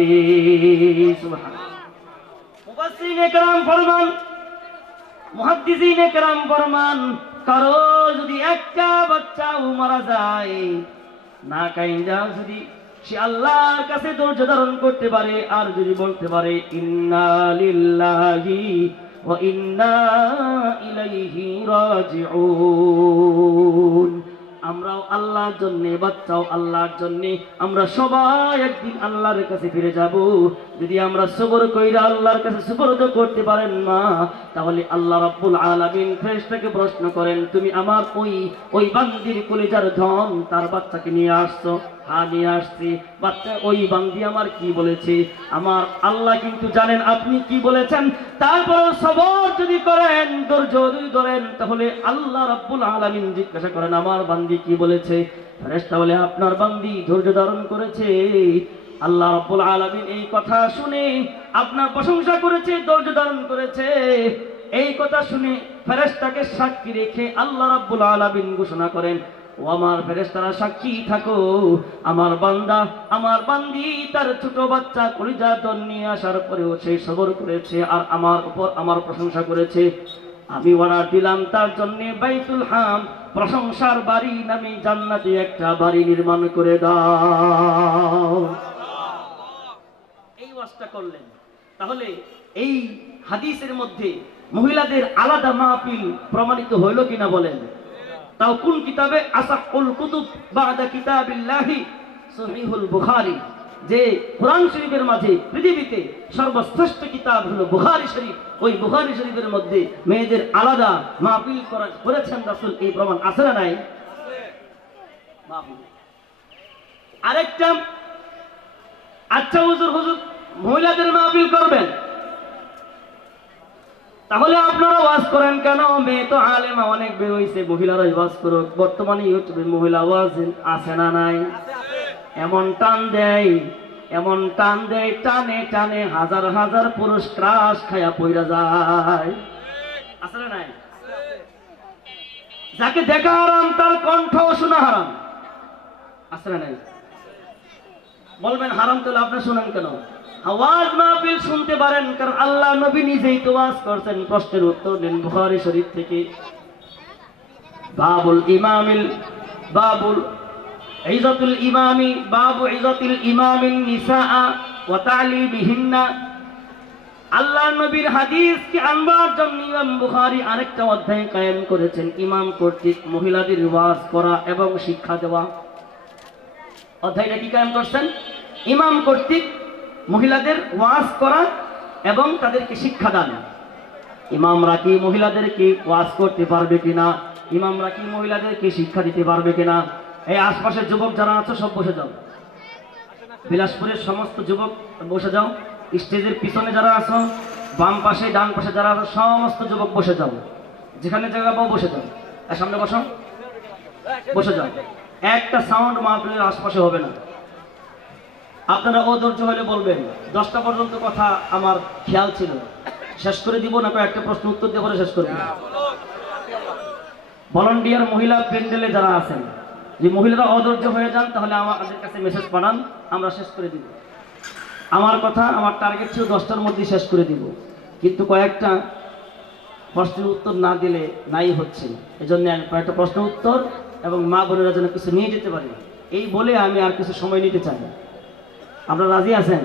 সুবহানাল্লাহ। মুফাসসিরিনে কেরাম ফরমান, মুহাদ্দিসিনে কেরাম ফরমান, কারো যদি 1টা বাচ্চাও মারা যায়, না কাইন্দা যদি সে আল্লাহর কাছে ধৈর্য ধারণ করতে পারে। আর যদি বলতে পারে ইন্না লিল্লাহি ওয়া ইন্না ইলাইহি রাজিউন, আমরাও আল্লাহর জন্য, বাচ্চাও আল্লাহর জন্য, আমরা সবাই একদিন আল্লাহর কাছে ফিরে যাব। যদি আমরা সবর কইরা আল্লাহর কাছে সুপর্দ করতে পারেন না, তাহলে আল্লাহ রাব্বুল আলামিন ফেরেশতাকে প্রশ্ন করেন, তুমি আমার ওই বান্দির কলিজার ধন তার বাচ্চাকে নিয়ে আসছো? হ্যাঁ নিয়ে আসছি। বাচ্চা ওই বান্দি আমার কি বলেছে? আমার আল্লাহ কিন্তু জানেন আপনি কি বলেছেন। তারপর সবর যদি করেন, ধৈর্য যদি ধরেন, তাহলে আল্লাহ রাব্বুল আলামিন জিজ্ঞাসা করেন আমার বান্দি কি বলেছে? ফেরেশতা বলে আপনার বান্দি ধৈর্য ধারণ করেছে। আল্লাহ রাব্বুল আলামিন এই কথা শুনে আপনার প্রশংসা করেছে, ধৈর্য ধারণ করেছে। এই কথা শুনে ফেরেশতাকে সাক্ষী রেখে আল্লাহ রাব্বুল আলামিন ঘোষণা করেন, ও আমার ফেরেশতারা সাক্ষী থাকো, আমার বান্দা, আমার বান্দি তার ছোট বাচ্চা কলিজা ধন নিয়ে আসার পরেও সে সবর করেছে আর আমার উপর আমার প্রশংসা করেছে। আমি অর্ডার দিলাম তার জন্য বাইতুল হাম, প্রশংসার বাড়ি নামে জান্নাতে একটা বাড়ি নির্মাণ করে দাও। এই ওয়াজটা করলেন। তাহলে এই হাদিসের মধ্যে মহিলাদের আলাদা মাহফিল প্রমাণিত হইল কিনা বলেন? তাও কোন কিতাবে? আসাহুল কুতুব বাদা কিতাবিল্লাহি সহিহুল বুখারী। যে কোরআন শরীফের মাঝে পৃথিবীতে সর্বশ্রেষ্ঠ কিতাব হলো বুখারী শরীফ। ওই বুখারী শরীফের মধ্যে মেয়েদের আলাদা মাহফিল করেছেন রাসূল, এই প্রমাণ আছে না নাই? আরেকটা, আচ্ছা হুজুর মহিলাদের মাহফিল করবেন, তাহলে আপনারা ওয়াজ করেন কেন? মেয়ে তো আলেমা অনেক বের হইছে, মহিলারাই ওয়াজ করুক। বর্তমানে ইউটিউবে মহিলা ওয়াজ আছে না নাই? এমন টান দেয়, এমন টান দেয়, টানে টানে হাজার হাজার পুরুষ ক্রাশ খায়া পইরা যায়। আছে না নাই? যাকে দেখা হারাম তার কণ্ঠ শোনা হারাম। আছে না নাই? বলবেন হারাম তাহলে আপনি শুনেন কেন? ওয়াজ মাহফিল শুনতে পারেন, কারণ আল্লাহ নবী নিজেই তো ওয়াজ করছেন। প্রশ্নের উত্তর দেন বুখারী শরীফ থেকে। বাবুল ইমামিল, বাবুল ইজ্জাতুল ইমামি, বাবু ইজ্জাতুল ইমামিন নিসাআ ওয়া তা'লিমিহিন্না। আল্লাহ নবীর হাদিসকে আনবার জন্য ইমাম বুখারী আরেকটা অধ্যায় কায়েম করেছেন, ইমাম কর্তৃক মহিলাদের ওয়াজ করা এবং শিক্ষা দেওয়া। অধ্যায়টা কি কায়েম করছেন? ইমাম কর্তৃক মহিলাদের ওয়াজ করা এবং তাদেরকে শিক্ষা দান। ইমামরা কি মহিলাদেরকে ওয়াজ করতে পারবে কিনা? ইমামরা কি মহিলাদেরকে শিক্ষা দিতে পারবে কিনা? এই আশপাশের যুবক যারা আছো সব বসে যাও। বিলাসপুরের সমস্ত যুবক বসে যাও। স্টেজের পিছনে যারা আছো, বাম পাশে ডান পাশে যারা আছো, সমস্ত যুবক বসে যাও। যেখানে জায়গা পাও বসে যাও। সামনে বসো, বসে যাও। একটা সাউন্ড মাহফিলের আশপাশে হবে না। আপনারা অধৈর্য হলে বলবেন। 10টা পর্যন্ত কথা আমার খেয়াল ছিল, শেষ করে দিব না, একটা প্রশ্ন উত্তর দিয়ে পরে শেষ করব। ভলান্টিয়ার মহিলা প্যান্ডেলে যারা আছেন, যে মহিলারা অধৈর্য হয়ে যান তাহলে আমাদের কাছে মেসেজ পাঠান, আমরা শেষ করে দিব। আমার কথা, আমার টার্গেট ছিল 10টার মধ্যে শেষ করে দিব, কিন্তু কয়েকটা প্রশ্নের উত্তর না দিলে নাই হচ্ছে। এই জন্য কয়েকটা প্রশ্ন উত্তর এবং মা বোনেরা যেন কিছু নিয়ে যেতে পারি, এই বলে আমি আর কিছু সময় নিতে চাই। আপনারা রাজি আছেন?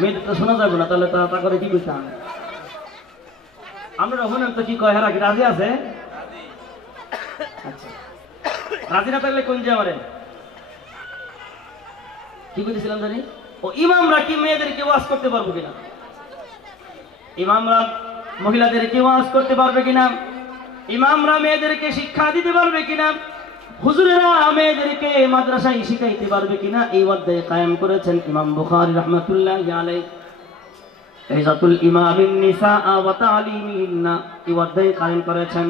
মেয়েদের তো শোনা যাবে না, তাহলে তা করে কি বুঝতাম? আমরা হলেন তো কি কয়, হ্যাঁ কি রাজি আছে? আচ্ছা, রাজি না থাকলে কোন যে আমারে কি বলেছিলাম জানি? ও ইমামরা কি মেয়েদেরকে ওয়াজ করতে পারবো কিনা? ইমামরা মহিলাদেরকে ওয়াজ করতে পারবে কিনা? ইমামরা মেয়েদেরকে শিক্ষা দিতে পারবে কিনা? হুজুরেরা মেয়েদেরকে মাদ্রাসায় শিখাইতে পারবে কিনা? এই অধ্যায় কায়েম করেছেন ইমাম বুখারী রাহমাতুল্লাহি আলাইহি। ইজ্জাতুল ইমামিন নিসাআ ওয়া তা'লিমিহিন্না, এই অধ্যায় কায়েম করেছেন।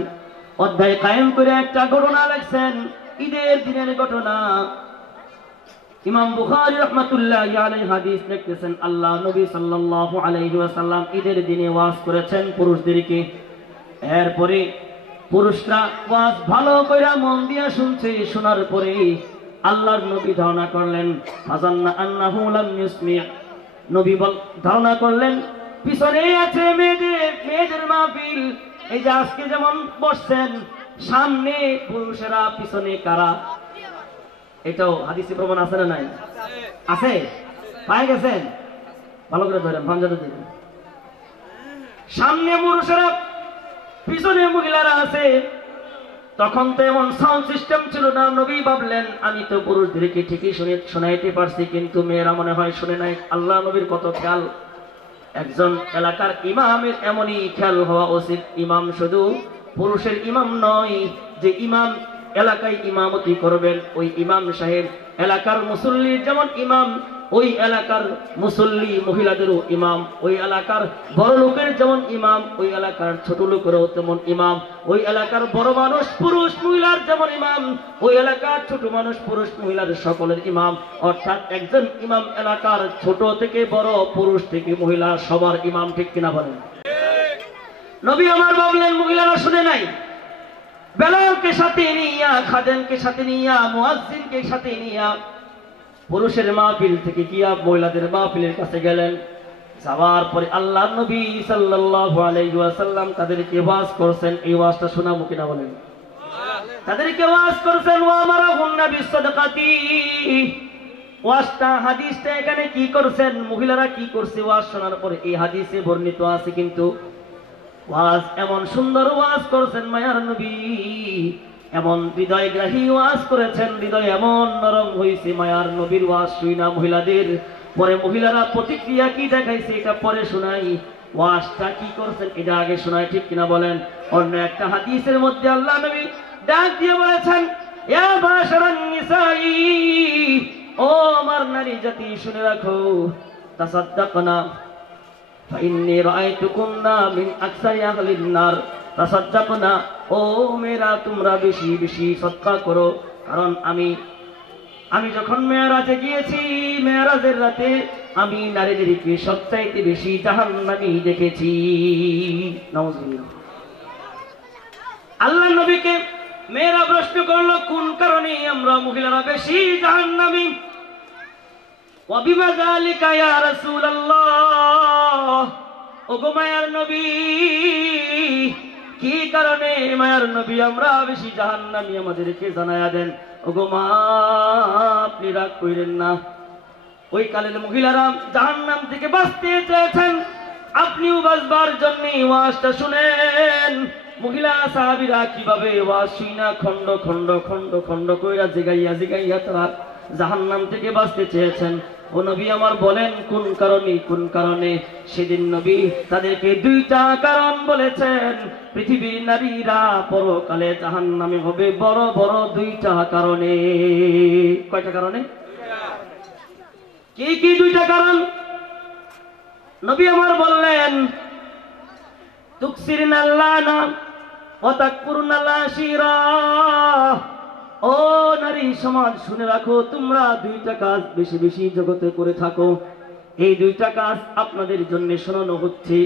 অধ্যায় কায়েম করে একটা ঘটনা লিখছেন, ঈদের দিনের ঘটনা। ইমাম বুখারী রাহমাতুল্লাহি আলাইহি হাদিস লিখতেছেন, আল্লাহ নবী সাল্লাল্লাহু আলাইহি ওয়াসাল্লাম ঈদের দিনে ওয়াজ করেছেন পুরুষদেরকে। এরপরে পুরুষরা ওয়াজ ভালো করে মন দিয়ে শুনছে। শোনার পরে আল্লাহর নবী ধারণা করলেন, ফাজান্না আন্নাহু লাম ইউসমি', নবী ধারণা করলেন পিছনে আছে মেয়েদের মাহফিল। এই যে আজকে যেমন বসছেন, সামনে পুরুষেরা, পিছনে কারা? এটাও হাদিসে প্রমাণ আছে না নাই? আছে, পাই গেছেন? ভালো করে ধরেন, পাঞ্জাতে দিবেন। সামনে পুরুষেরা, পিছনে মহিলারা আছে। তখন তো এমন সাউন্ড সিস্টেম ছিল না। নবী ভাবলেন আমি তো পুরুষদেরকে ঠিকই শোনাইতে পারছি, কিন্তু মেয়েরা মনে হয় শুনে নাই। আল্লাহ নবীর কত খেয়াল। একজন এলাকার ইমামের এমনই খেয়াল হওয়া উচিত। ইমাম শুধু পুরুষের ইমাম নয়, যে ইমাম এলাকায় ইমামতি করবেন ওই ইমাম সাহেব এলাকার মুসল্লি যেমন ইমাম, ওই এলাকার মুসল্লি মহিলাদেরও ইমাম, ওই এলাকার বড় লোকের যেমন ইমাম, ওই এলাকার ছোট লোকেরও তেমন ইমাম, ওই এলাকার বড় মানুষ পুরুষ মহিলার যেমন ইমাম, ওই এলাকার ছোট মানুষ পুরুষ মহিলার সকলের ইমাম। অর্থাৎ একজন ইমাম এলাকার ছোট থেকে বড়, পুরুষ থেকে মহিলা সবার ইমাম। ঠিক কিনা বলেন? নবী আমার ভাবলেন মহিলারা শুনে নাই। বেলালকে সাথে নিয়া, খাদেমকে সাথে নিয়া, মুয়াজ্জিনকে সাথে নিয়া পুরুষের মাহফিল থেকে গিয়া মহিলাদের মাহফিলের কাছে গেলেন। যাওয়ার পরে আল্লাহর নবী সাল্লাল্লাহু আলাইহি ওয়াসাল্লাম তাদেরকে ওয়াজ করছেন। এই ওয়াজটা শোনাবো কিনা বলেন? তাদেরকে ওয়াজ করছেন, ওয়া আমারাহুন্না বিসসাদাকাতি। ওয়াজটা, হাদিসটা এখানে কি করছেন, মহিলারা কি করছে ওয়াজ শোনার পরে এই হাদিসে বর্ণিত আছে। কিন্তু ওয়াজ এমন সুন্দর ওয়াজ করছেন মায়ার নবী, এমন হৃদয়গ্রাহী ওয়াজ করেছেন, হৃদয় এমন নরম হয়েছে মায়ার নবীর ওয়াজ শুইনা মহিলাদের। পরে মহিলারা প্রতিক্রিয়া কি দেখাইছে এটা পরে শোনাই। ওয়াজটা কি করছেন এটা আগে শোনাই। ঠিক কিনা বলেন? অন্য একটা হাদিসের মধ্যে আল্লাহ নবী ডাক দিয়ে বলেছেন, ইয়া বাশারান নিসাই, ও আমার নারী জাতি শুনে রাখো, তাসাদ্দাকনা ফাইন্নী রাআইতুকুন্না মিন আকসারি আহলিন নার। তাসাদ্দাকনা, ও মেয়েরা তোমরা বেশি বেশি সদকা করো, কারণ আমি যখন মেরাজে গিয়েছি, মেরাজের রাতে আমি নারীদেরকে সবচাইতে বেশি জাহান্নামী দেখেছি। নাউজুবিল্লাহ। আল্লাহ নবীকে মেয়েরা প্রশ্ন করলো, কোন কারণে আমরা মহিলারা বেশি জাহান্নামী? ওয়া বিমা যালিকা ইয়া রাসূলুল্লাহ, ওগো মায়ার নবী, কি কারণে মায়ার নবী আমরা বেশি জাহান্নামী আমাদেরকে জানায়া দেন। ওগো মা, আপনি রাগ কইরেন না। ওই কালের মহিলারা জাহান্নাম থেকে বাঁচতে চেয়েছেন, আপনিও বাঁচবার জন্য ওয়াজটা শুনেন। মহিলা সাহাবীরা কিভাবে ওয়াজ শুইনা খন্ড খন্ড খন্ড খন্ড কইরা জিগাইয়া জিগাইয়া তারা জাহান্নাম থেকে বাঁচতে চেয়েছেন। ও নবী আমার বলেন কোন কারণে, কোন কারণে? সেদিন নবী তাদেরকে দুইটা কারণ বলেছেন। পৃথিবীর নারীরা পরকালে জাহান্নামে হবে বড় বড় দুইটা কারণে। কয়টা কারণে? কি কি দুইটা কারণ? নবী আমার বললেন, তুকসিরনাল লানা ওয়া তাকফুরুনাল আশিরা। ও নারী সমাজ শুনে রাখো, তোমরা দুইটা কাজ বেশি বেশি জগতে করে থাকো। এই দুইটা কাজ আপনাদের জন্য শোনানো হচ্ছে,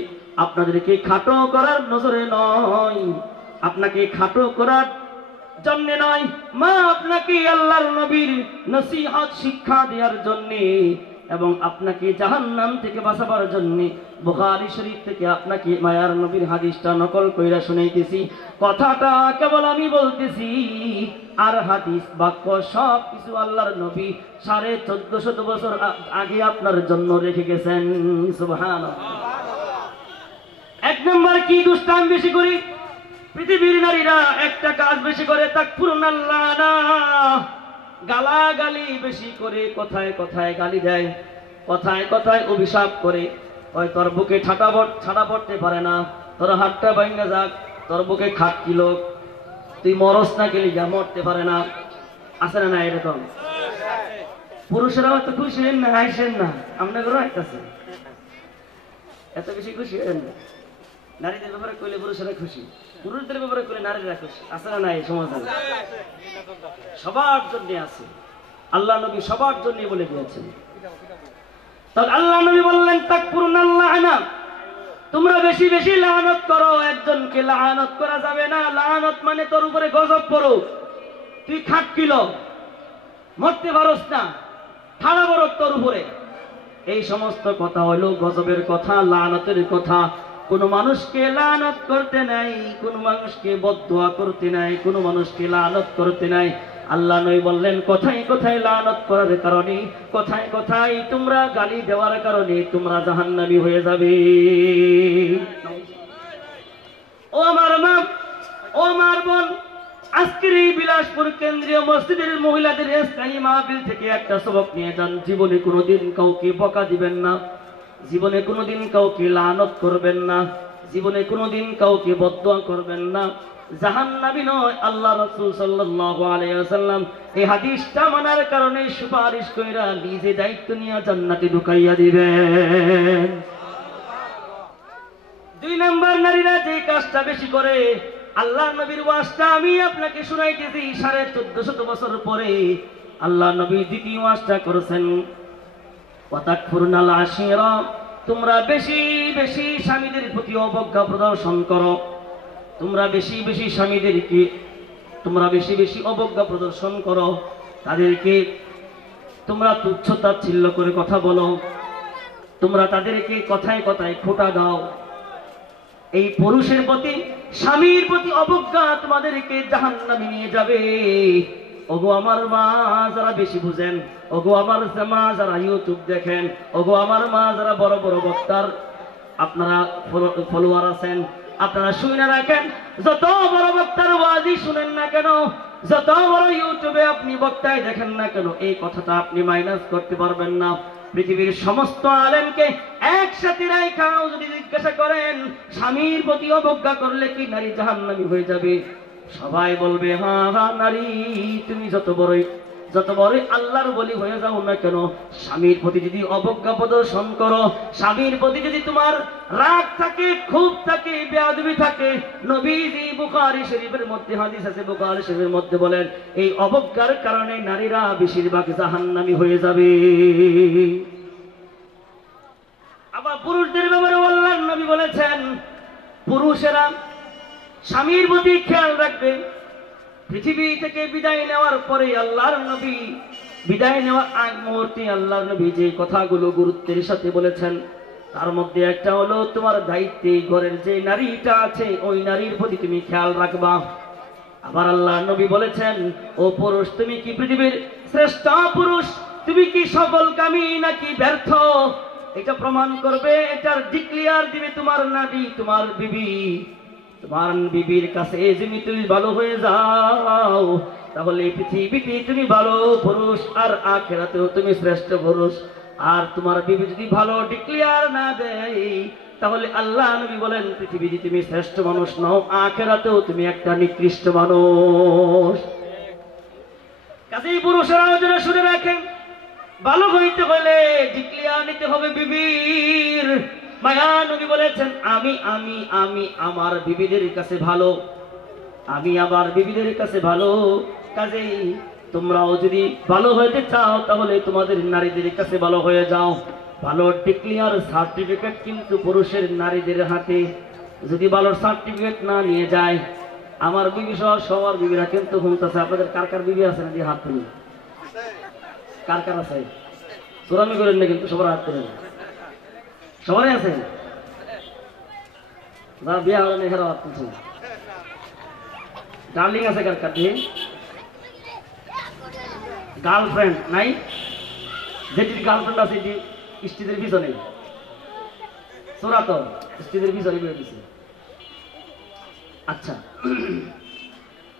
আপনাদেরকে খাটো করার নজরে নয়, আপনাকে খাটো করার জন্য নয়, মা আপনাকে আল্লাহর নবীর নসিহত শিক্ষা দেওয়ার জন্য এবং আপনাকে জাহান্নাম থেকে বাঁচাবার জন্য বুখারী শরীফ থেকে আপনাকে মায়ার নবীর হাদিসটা নকল কইরা শুনাইতেছি। কথাটা কেবল আমি বলতেছি, আর হাদিস বাক্য সব কিছু আল্লাহর নবী 1450 বছর আগে আপনার জন্য রেখে গেছেন। সুবহানাল্লাহ। এক নম্বর কি দুষ্টাম বেশি করি? পৃথিবীর নারীরা একটা কাজ বেশি করে, তাকফুরুনাল লানা, গালাগালি বেশি করে, কথায় কথায় গালি দেয়, কথায় কথায় অভিশাপ করে। ওই তোর বুকে ছাটা পড়তে পারে না, তোর হাতটা ভাঙা যাক, তোর বুকে খাট কিলো, তুই মরস না গেলি যা, মরতে পারে না। আছে না? এরকম পুরুষেরাও এত খুশি হেন না, হাসেন না, আপনাদেরও হাসতেছে, এত বেশি খুশি হেন না। নারীদের ব্যাপারে কইলে পুরুষেরা খুশি, পুরুষদের ব্যাপারে কইলে নারীরা খুশি। আছে না? এই সমাজে সবার জন্য আছে। আল্লাহ নবী সবার জন্য বলে দিয়েছেন। তাহলে আল্লাহ নবী বললেন, তাকফুরুনাল লানা, তোমরা বেশি বেশি লানত করো। একজনকে লানত করা যাবে না। লানত মানে তোর উপরে গজব পড়ো, তুই খাট কিলো, মরতে পারস না, ঠাড়া বড় তোর উপরে। এই সমস্ত কথা হলো গজবের কথা, লানতের কথা। কোন মানুষকে লানত করতে নাই, কোন মানুষকে বদদুয়া করতে নাই, কোন মানুষকে লানত করতে নাই। আল্লাহ নবী বললেন কোথায় কোথায় লানত করার কারণে, কোথায় কোথায় তোমরা গালি দেওয়ার কারণে তোমরা জাহান্নামী হয়ে যাবে। ও আমার মা, ও আমার বোন, আজকের এই বিলাসপুর কেন্দ্রীয় মসজিদের মহিলাদের ইসলামী মাহফিল থেকে একটা সবক নিয়ে যান। জীবনে কোনোদিন কাউকে বকা দিবেন না, জীবনে কোনোদিন কাউকে লানত করবেন না, জীবনে কোনোদিন কাউকে বদদোয়া করবেন না। জাহান্নামী নয়, আল্লাহ রাসূল সাল্লাল্লাহু আলাইহি ওয়াসাল্লাম এই হাদিসটা মানার কারণে সুপারিশ কইরা নিজে দায়িত্ব নিয়ে জান্নাতে ঢুকাইয়া দিবেন। 2 নাম্বার, নারীরা যে কাজটা বেশি করে, আল্লাহ নবীর ওয়াজটা আমি আপনাকে শুনাইতেছি 1450 বছর পরে আল্লাহ নবী দ্বিতীয় ওয়াজটা করেছেন, ওয়াতাকফুরনাল আশিরা, তোমরা বেশি বেশি স্বামীদের প্রতি অবজ্ঞা প্রদর্শন করো, তোমরা বেশি বেশি স্বামীদেরকে তোমরা বেশি বেশি অবজ্ঞা প্রদর্শন করো, তাদেরকে তোমরা তুচ্ছ তাচ্ছিল্য করে কথা বলো, তোমরা তাদেরকে কথায় কথায় খোঁটা দাও। এই পুরুষের প্রতি, স্বামীর প্রতি অবজ্ঞা তোমাদেরকে জাহান্নামে নিয়ে যাবে। ওগো আমার মা যারা বেশি বুঝেন, ওগো আমার মা যারা ইউটিউব দেখেন, ওগো আমার মা যারা বড় বড় বক্তার আপনারা ফলোয়ার আছেন, আপনারা শুনে রাখেন, যত বড় বক্তার ওয়াজই শুনেন না কেন, যত বড় ইউটিউবে আপনি বক্তায় দেখেন না কেন, এই কথাটা আপনি মাইনাস করতে পারবেন না। পৃথিবীর সমস্ত আলেমকে একসাথে রাখাও যদি জিজ্ঞাসা করেন স্বামীর প্রতি অবজ্ঞা করলে কি নারী জাহান্নামী হয়ে যাবে, সবাই বলবে হ্যাঁ হ্যাঁ, নারী তুমি যত বড়ই আল্লাহর বলি হয়ে যাও না কেন, স্বামীর প্রতি যদি অবজ্ঞা প্রদর্শন করো, স্বামীর প্রতি যদি তোমার রাগ থাকে, ক্ষোভ থাকে, বেয়াদবি থাকে, নবীজি বুখারী শরীফের মধ্যে হাদিস আছে, বুখারী শরীফের মধ্যে বলেন এই অবজ্ঞার কারণে নারীরা বেশিরভাগ জাহান্নামী হয়ে যাবে। আবার পুরুষদের ব্যাপারে আল্লাহর নবী বলেছেন পুরুষেরা স্বামীর প্রতি খেয়াল রাখবে। পৃথিবী থেকে বিদায় নেওয়ার পরে আল্লাহর নবী বিদায় নেওয়ার আগ মুহূর্তে আল্লাহর নবী যে কথাগুলো গুরুত্বের সাথে বলেছেন তার মধ্যে একটা হলো তোমার দায়িত্বে ঘরের যে নারীটা আছে ওই নারীর প্রতি তুমি খেয়াল রাখবা। আবার আল্লাহর নবী বলেছেন ও পুরুষ, তুমি কি পৃথিবীর শ্রেষ্ঠ পুরুষ, তুমি কি সফলকামী নাকি ব্যর্থ, এটা প্রমাণ করবে, এটার ডিক্লিয়ার দিবে তোমার নারী, তোমার বিবি। তোমার বিবির কাছে যদি তুমি ভালো হয়ে যাও তাহলে পৃথিবীতে তুমি ভালো পুরুষ আর আখিরাতেও তুমি শ্রেষ্ঠ পুরুষ। আর তোমার বিবি যদি ভালো ডিক্লিয়ার না দেয় তাহলে আল্লাহ নবী বলেন পৃথিবীতে তুমি শ্রেষ্ঠ মানুষ নও, আখিরাতেও তুমি একটা নিকৃষ্ট মানুষ। কাজেই পুরুষেরাও যেন শুনে রাখেন, ভালো হইতে হলে ডিক্লিয়ার নিতে হবে বিবির। মায়া নবী বলেছেন আমি আমি আমি আমার বিবিদের কাছে ভালো, আমি আমার বিবিদের কাছে ভালো। কাজেই তোমরাও যদি ভালো হইতে চাও তাহলে তোমাদের নারীদের কাছে ভালো হয়ে যাও। ভালো ডিক্লিয়ার সার্টিফিকেট কিন্তু পুরুষের নারীদের হাতে। যদি ভালো সার্টিফিকেট না নিয়ে যায়, আমার বিবি সহ সবার বিবিরা কিন্তু ঘুমতেছে। আপনাদের কার কার বিবি আছে না দিয়ে হাত তুলি, কার কার আছে? চোরামি করেন না কিন্তু, সবার হাত তুলেন। সবাই আছে যারা বিয়ে হলেন এখানে হাত তুলছেন। ডার্লিং আছে কার কার দিয়ে? গার্লফ্রেন্ড নাই? যেটির গার্লফ্রেন্ড আছে এটি স্ত্রীদের পিছনে চোরা, তো স্ত্রীদের পিছনে বের দিচ্ছে। আচ্ছা,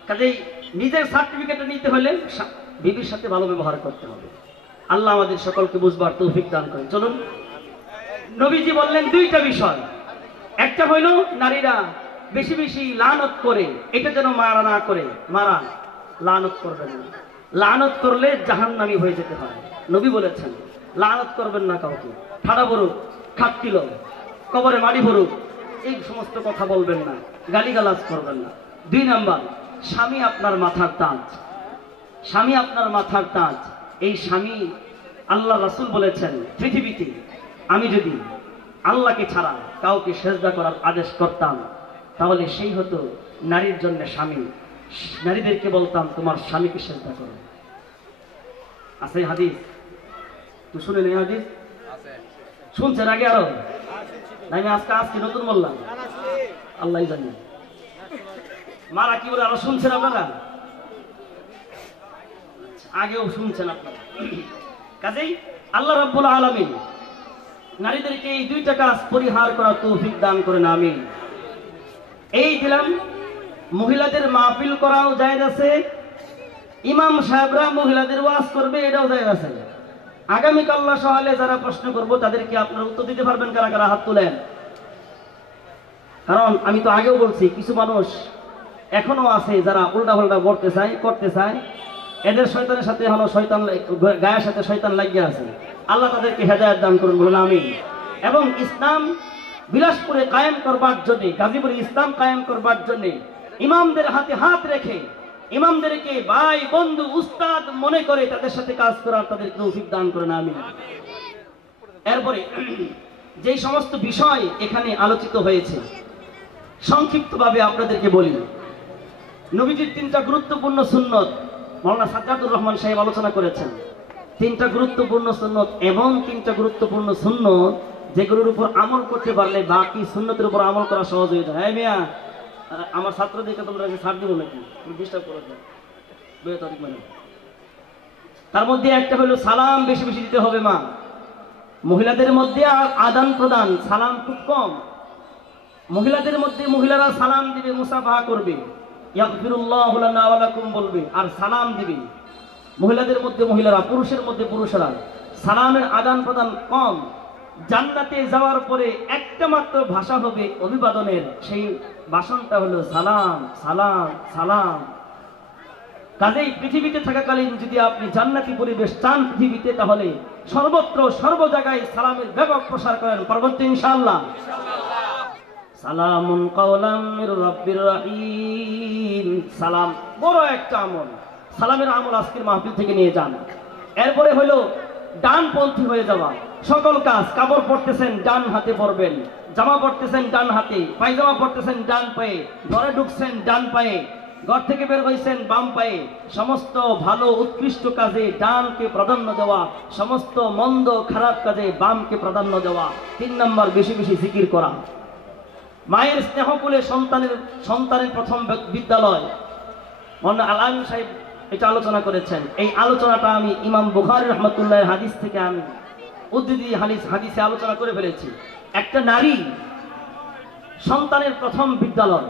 কাজেই নিজের সার্টিফিকেট নিতে হলে বিবির সাথে ভালো ব্যবহার করতে হবে। আল্লাহ আমাদের সকলকে বুঝবার তৌফিক দান করেন। চলুন, নবীজি বললেন দুইটা বিষয়, একটা হইল নারীরা বেশি বেশি লানত করে, এটা যেন মারা না করে, মারা লানত করবেন না, লানত করলে জাহান্নামী হয়ে যেতে হয়। নবী বলেছেন লানত করবেন না কাউকে, ঠাডা ভরুক, খাটকিল, কবরে মাটি ভরুক, এই সমস্ত কথা বলবেন না, গালিগালাজ করবেন না। 2 নাম্বার, স্বামী আপনার মাথার তাজ, স্বামী আপনার মাথার তাজ। এই স্বামী, আল্লাহ রাসূল বলেছেন পৃথিবীতে আমি যদি আল্লাহকে ছাড়া কাউকে সেজদা করার আদেশ করতাম তাহলে সেই হতো নারীর জন্য স্বামী। নারীদেরকে বলতাম তোমার স্বামীকে সেজদা করো। আছে হাদিস, তুই শুনে নেই হাদিস? শুনছেন আগে আরো? আমি আজকে নতুন বললাম, আল্লাহ জানি। মারা কি বলে আরো শুনছেন আপনারা? আগেও শুনছেন আপনারা। কাজেই আল্লাহ রাব্বুল আলামিন নারীদেরকে এই দুইটা কাজ পরিহার করার তৌফিক দান করেন, আমিন। এই দিলাম মহিলাদের মাহফিল করাও জায়েজ আছে, ইমাম সাহেবরা মহিলাদের ওয়াজ করবে এটাও জায়েজ আছে। আগামীকাল সকালে যারা প্রশ্ন করব তাদেরকে আপনারা উত্তর দিতে পারবেন, কারা কারা হাত তোলেন। কারণ আমি তো আগেও বলছি কিছু মানুষ এখনো আছে যারা উল্টা পাল্টা করতে চায়, এদের শয়তানের সাথে হলো শয়তান, গায়ের সাথে শয়তান লাগিয়ে আছে। আল্লাহ তাদেরকে হেদায়েত দান করুন, বলুন আমিন। এবং ইসলাম বিলাসপুরে কায়েম করবার জন্য, গাজীপুরে ইসলাম কায়েম করবার জন্য ইমামদের হাতে হাত রেখে ইমামদেরকে ভাই বন্ধু উস্তাদ মনে করে তাদের সাথে কাজ করার তাদেরকে তৌফিক দান করেন, আমিন। এরপরে যে সমস্ত বিষয় এখানে আলোচিত হয়েছে সংক্ষিপ্তভাবে আপনাদেরকে বলি। নবীজির 3টা গুরুত্বপূর্ণ সুন্নত মাওলানা সাজ্জাদুর রহমান সাহেব আলোচনা করেছেন। 3টা গুরুত্বপূর্ণ সুন্নত, এমন 3টা গুরুত্বপূর্ণ সুন্নত যেগুলোর উপর আমল করতে পারলে বাকি সুন্নতের উপর আমল করা সহজ হয়ে যায়। হ্যাঁ মিয়া, আমার ছাত্রদেরকে তোমরা ছাড় দিব নাকি, ডিস্টার্ব করো না। তার মধ্যে একটা হলো সালাম বেশি বেশি দিতে হবে। মা মহিলাদের মধ্যে আর আদান প্রদান সালাম খুব কম। মহিলাদের মধ্যে মহিলারা সালাম দিবে, মুসাফাহা করবে, ইয়াগফিরুল্লাহু লানা ওয়া লাকুম বলবে আর সালাম দিবে। মহিলাদের মধ্যে মহিলারা, পুরুষের মধ্যে পুরুষেরা। সালামের আদান প্রদান কম। জান্নাতে যাওয়ার পরে একটা মাত্র ভাষা হবে অভিবাদনের, সেই ভাষণটা হলো সালাম সালাম সালাম। কাজেই পৃথিবীতে থাকাকালীন যদি আপনি জান্নাতি পরিবেশ চান পৃথিবীতে, তাহলে সর্বত্র সর্ব জায়গায় সালামের ব্যাপক প্রসার করেন, পারবেন ইনশাআল্লাহ। সালামুন কাওলাম মির রাব্বির রহিম। সালাম বড় একটা আমল। সালামের আমল আজকের মাহফিল থেকে নিয়ে যান। এরপরে হলো ডানপন্থী হয়ে যাওয়া। সকল কাজ, কাপড় পরতেছেন ডান হাতে পরবেন, জামা পরতেছেন ডান হাতে, পায়জামা পরতেছেন ডান পায়ে, ঘরে ঢুকছেন ডান পায়ে, ঘর থেকে বের হয়েছেন বাম পায়ে। সমস্ত ভালো উৎকৃষ্ট কাজে ডানকে প্রাধান্য দেওয়া, সমস্ত মন্দ খারাপ কাজে বামকে প্রাধান্য দেওয়া। 3 নম্বর বেশি বেশি জিকির করা। মায়ের স্নেহকুলে সন্তানের প্রথম বিদ্যালয়। মাওলানা আল-আমিন সাহেব এটা আলোচনা করেছেন। এই আলোচনাটা আমি ইমাম বুখারী রাহমাতুল্লাহির হাদিস থেকে আমি উদ্ধৃতি হাদিসে আলোচনা করে ফেলেছি। একটা নারী সন্তানের প্রথম বিদ্যালয়।